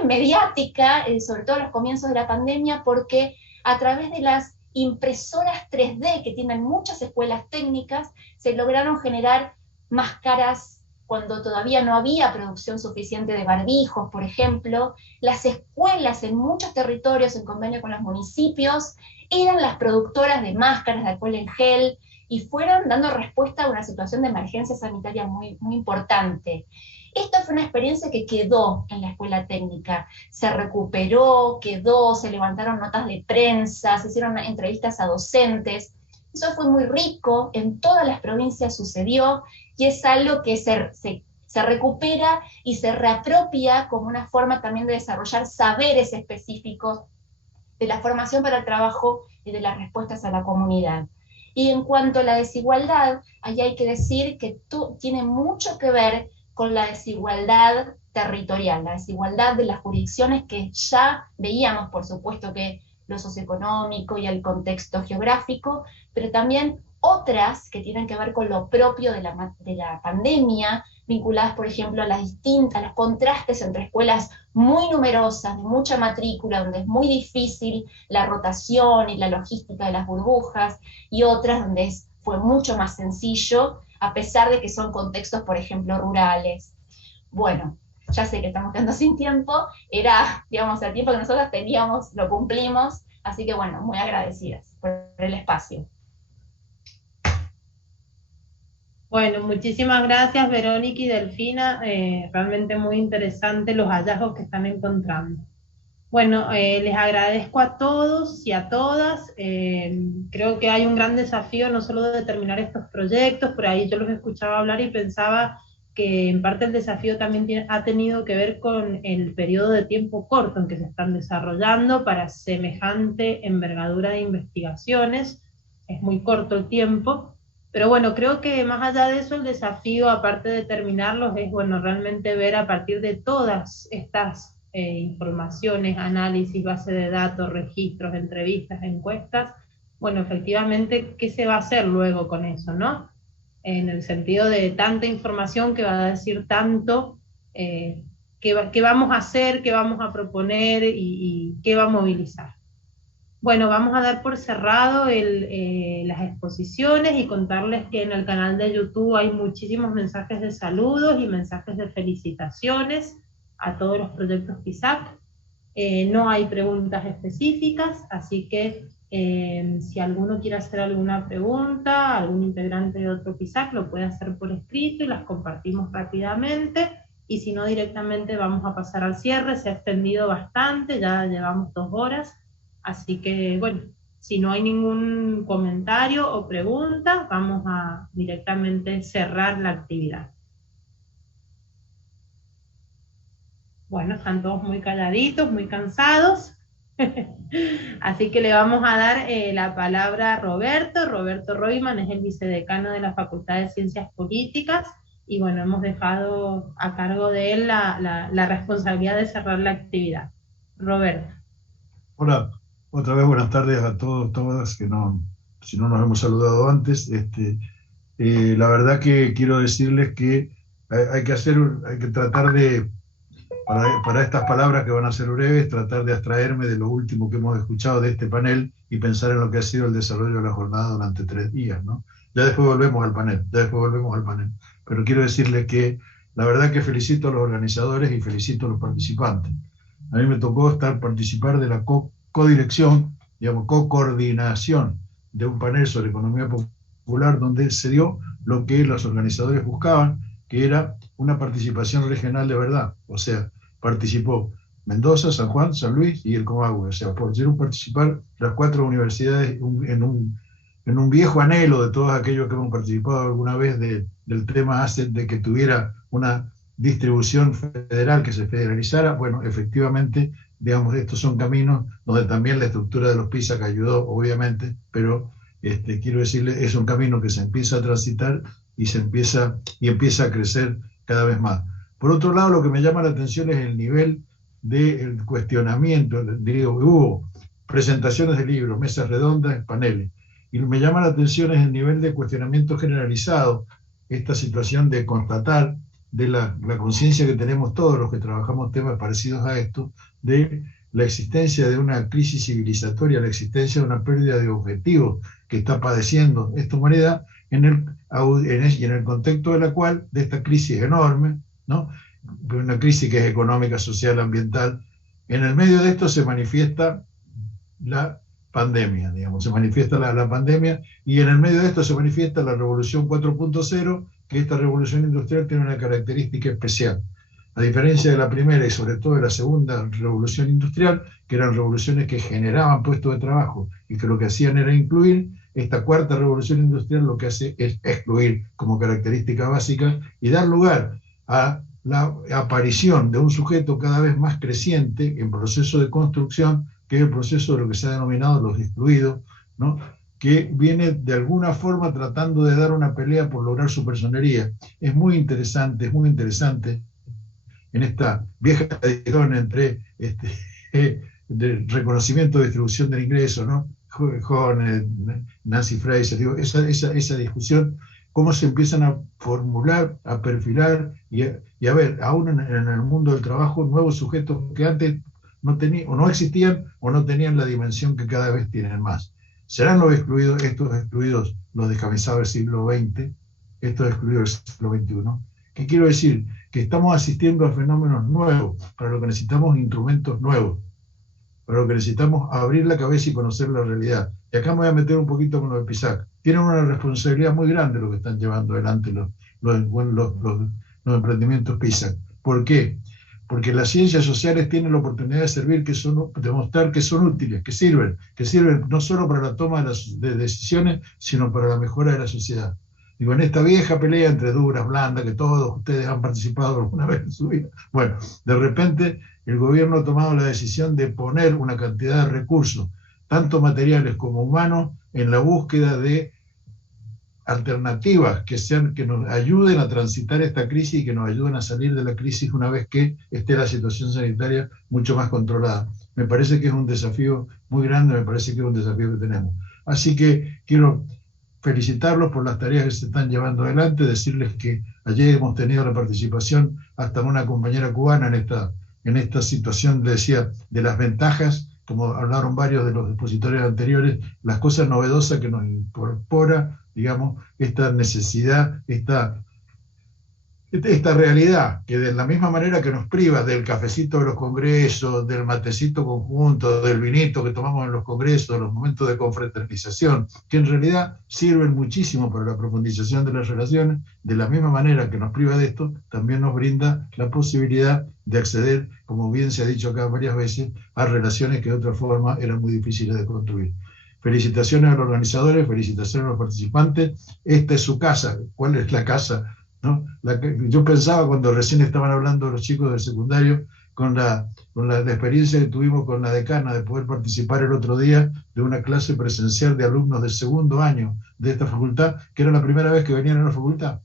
mediática, sobre todo a los comienzos de la pandemia, porque a través de las impresoras 3D que tienen muchas escuelas técnicas, se lograron generar máscaras cuando todavía no había producción suficiente de barbijos, por ejemplo. Las escuelas en muchos territorios, en convenio con los municipios, eran las productoras de máscaras, de alcohol en gel, y fueron dando respuesta a una situación de emergencia sanitaria muy, muy importante. Esta fue una experiencia que quedó en la escuela técnica, se recuperó, se levantaron notas de prensa, se hicieron entrevistas a docentes. Eso fue muy rico, en todas las provincias sucedió, y es algo que se recupera y se reapropia como una forma también de desarrollar saberes específicos de la formación para el trabajo y de las respuestas a la comunidad. Y en cuanto a la desigualdad, ahí hay que decir que tiene mucho que ver con la desigualdad territorial, la desigualdad de las jurisdicciones que ya veíamos, por supuesto que lo socioeconómico y el contexto geográfico, pero también otras que tienen que ver con lo propio de la pandemia, vinculadas, por ejemplo, a los contrastes entre escuelas muy numerosas, de mucha matrícula, donde es muy difícil la rotación y la logística de las burbujas, y otras donde fue mucho más sencillo, a pesar de que son contextos, por ejemplo, rurales. Bueno, ya sé que estamos quedando sin tiempo, era, digamos, el tiempo que nosotros teníamos, lo cumplimos, así que bueno, muy agradecidas por el espacio. Bueno, muchísimas gracias Verónica y Delfina, realmente muy interesante los hallazgos que están encontrando. Bueno, les agradezco a todos y a todas, creo que hay un gran desafío no solo de terminar estos proyectos, por ahí yo los escuchaba hablar y pensaba que en parte el desafío también ha tenido que ver con el periodo de tiempo corto en que se están desarrollando para semejante envergadura de investigaciones, es muy corto el tiempo. Pero bueno, creo que más allá de eso el desafío, aparte de terminarlos, es realmente ver a partir de todas estas informaciones, análisis, base de datos, registros, entrevistas, encuestas, efectivamente, ¿qué se va a hacer luego con eso, no? En el sentido de tanta información que va a decir tanto, qué vamos a hacer, qué vamos a proponer y qué va a movilizar. Bueno, vamos a dar por cerrado las exposiciones y contarles que en el canal de YouTube hay muchísimos mensajes de saludos y mensajes de felicitaciones a todos los proyectos PISAC. No hay preguntas específicas, así que si alguno quiere hacer alguna pregunta, algún integrante de otro PISAC lo puede hacer por escrito y las compartimos rápidamente, y si no directamente vamos a pasar al cierre. Se ha extendido bastante, ya llevamos 2 horas. Así que, bueno, si no hay ningún comentario o pregunta, vamos a directamente cerrar la actividad. Bueno, están todos muy calladitos, muy cansados. Así que le vamos a dar la palabra a Roberto. Roberto Roiman es el vicedecano de la Facultad de Ciencias Políticas, y bueno, hemos dejado a cargo de él la responsabilidad de cerrar la actividad. Roberto. Hola, otra vez buenas tardes a todos, todas, que no, si no nos hemos saludado antes. La verdad que quiero decirles que hay que tratar de, para estas palabras que van a ser breves, tratar de abstraerme de lo último que hemos escuchado de este panel y pensar en lo que ha sido el desarrollo de la jornada durante 3 días, ¿no? Ya después volvemos al panel, pero quiero decirles que la verdad que felicito a los organizadores y felicito a los participantes. A mí me tocó participar de la codirección, digamos, co-coordinación de un panel sobre economía popular, donde se dio lo que los organizadores buscaban, que era una participación regional de verdad. O sea, participó Mendoza, San Juan, San Luis y el Comahue. O sea, pudieron participar las 4 universidades en un viejo anhelo de todos aquellos que hemos participado alguna vez del tema ACET, de que tuviera una distribución federal, que se federalizara. Bueno, efectivamente, digamos, estos son caminos donde también la estructura de los PISA que ayudó, obviamente, pero quiero decirle, es un camino que se empieza a transitar y empieza a crecer cada vez más. Por otro lado, lo que me llama la atención es el nivel del cuestionamiento. Digo, hubo presentaciones de libros, mesas redondas, paneles, y me llama la atención es el nivel de cuestionamiento generalizado, esta situación de constatar de la conciencia que tenemos todos los que trabajamos temas parecidos a esto, de la existencia de una crisis civilizatoria, la existencia de una pérdida de objetivos que está padeciendo esta humanidad, en el contexto de la cual, de esta crisis enorme, ¿no? Una crisis que es económica, social, ambiental. En el medio de esto se manifiesta la pandemia, digamos, se manifiesta la pandemia, y en el medio de esto se manifiesta la revolución 4.0, que esta revolución industrial tiene una característica especial. A diferencia de la primera y sobre todo de la segunda revolución industrial, que eran revoluciones que generaban puestos de trabajo y que lo que hacían era incluir, esta cuarta revolución industrial lo que hace es excluir como característica básica y dar lugar a la aparición de un sujeto cada vez más creciente en proceso de construcción, que es el proceso de lo que se ha denominado los excluidos, ¿no? Que viene de alguna forma tratando de dar una pelea por lograr su personería. Es muy interesante en esta vieja discusión entre del reconocimiento de distribución del ingreso, ¿no? Nancy Fraser, digo, esa discusión, cómo se empiezan a formular, a perfilar y a ver, aún en el mundo del trabajo, nuevos sujetos que antes no tenían, o no existían, o no tenían la dimensión que cada vez tienen más. ¿Serán los excluidos, estos excluidos, los descamisados del siglo XX, estos excluidos del siglo XXI? ¿Qué quiero decir? Que estamos asistiendo a fenómenos nuevos, para lo que necesitamos instrumentos nuevos, para lo que necesitamos abrir la cabeza y conocer la realidad. Y acá me voy a meter un poquito con lo de PISAC. Tienen una responsabilidad muy grande lo que están llevando adelante los emprendimientos PISAC. ¿Por qué? Porque las ciencias sociales tienen la oportunidad de servir, demostrar que son útiles, que sirven no solo para la toma de decisiones, sino para la mejora de la sociedad. Digo, en esta vieja pelea entre duras, blandas, que todos ustedes han participado alguna vez en su vida, bueno, de repente el gobierno ha tomado la decisión de poner una cantidad de recursos, tanto materiales como humanos, en la búsqueda de alternativas que nos ayuden a transitar esta crisis y que nos ayuden a salir de la crisis una vez que esté la situación sanitaria mucho más controlada. Me parece que es un desafío muy grande, me parece que es un desafío que tenemos. Así que quiero felicitarlos por las tareas que se están llevando adelante, decirles que ayer hemos tenido la participación hasta una compañera cubana en esta situación, decía, de las ventajas, como hablaron varios de los expositores anteriores, las cosas novedosas que nos incorpora, digamos, esta necesidad, esta realidad, que de la misma manera que nos priva del cafecito de los congresos, del matecito conjunto, del vinito que tomamos en los congresos, de los momentos de confraternización, que en realidad sirven muchísimo para la profundización de las relaciones, de la misma manera que nos priva de esto, también nos brinda la posibilidad de acceder, como bien se ha dicho acá varias veces, a relaciones que de otra forma eran muy difíciles de construir. Felicitaciones a los organizadores, felicitaciones a los participantes. Esta es su casa. ¿Cuál es la casa? ¿No? Yo pensaba cuando recién estaban hablando los chicos del secundario con la experiencia que tuvimos con la decana de poder participar el otro día de una clase presencial de alumnos de segundo año de esta facultad, que era la primera vez que venían a la facultad.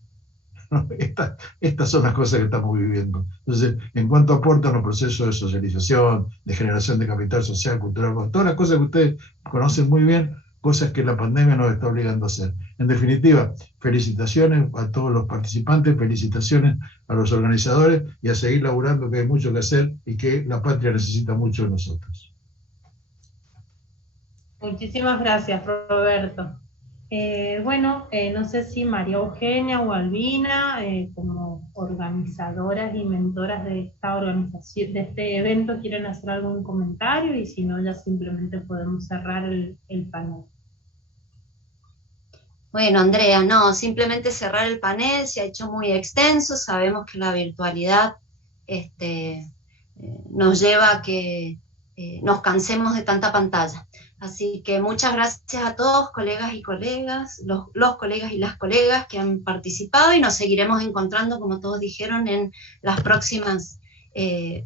Estas son las cosas que estamos viviendo. Entonces, en cuanto aportan los procesos de socialización, de generación de capital social, cultural, todas las cosas que ustedes conocen muy bien, cosas que la pandemia nos está obligando a hacer. En definitiva, felicitaciones a todos los participantes, felicitaciones a los organizadores y a seguir laburando, que hay mucho que hacer y que la patria necesita mucho de nosotros. Muchísimas gracias, Roberto. No sé si María Eugenia o Albina, como organizadoras y mentoras de esta organización, de este evento, quieren hacer algún comentario, y si no, ya simplemente podemos cerrar el panel. Bueno, Andrea, no, simplemente cerrar el panel, se ha hecho muy extenso, sabemos que la virtualidad nos lleva a que nos cansemos de tanta pantalla. Así que muchas gracias a todos, colegas y colegas, los colegas y las colegas que han participado, y nos seguiremos encontrando, como todos dijeron, en las próximas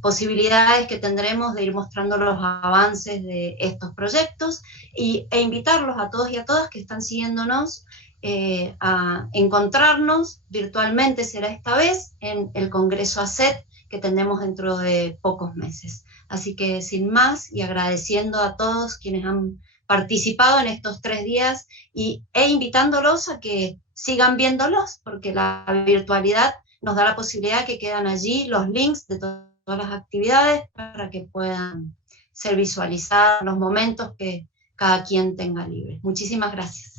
posibilidades que tendremos de ir mostrando los avances de estos proyectos, e invitarlos a todos y a todas que están siguiéndonos a encontrarnos virtualmente, será esta vez, en el Congreso ACET que tendremos dentro de pocos meses. Así que sin más, y agradeciendo a todos quienes han participado en estos 3 días e invitándolos a que sigan viéndolos, porque la virtualidad nos da la posibilidad que quedan allí los links de todas las actividades para que puedan ser visualizados los momentos que cada quien tenga libre. Muchísimas gracias.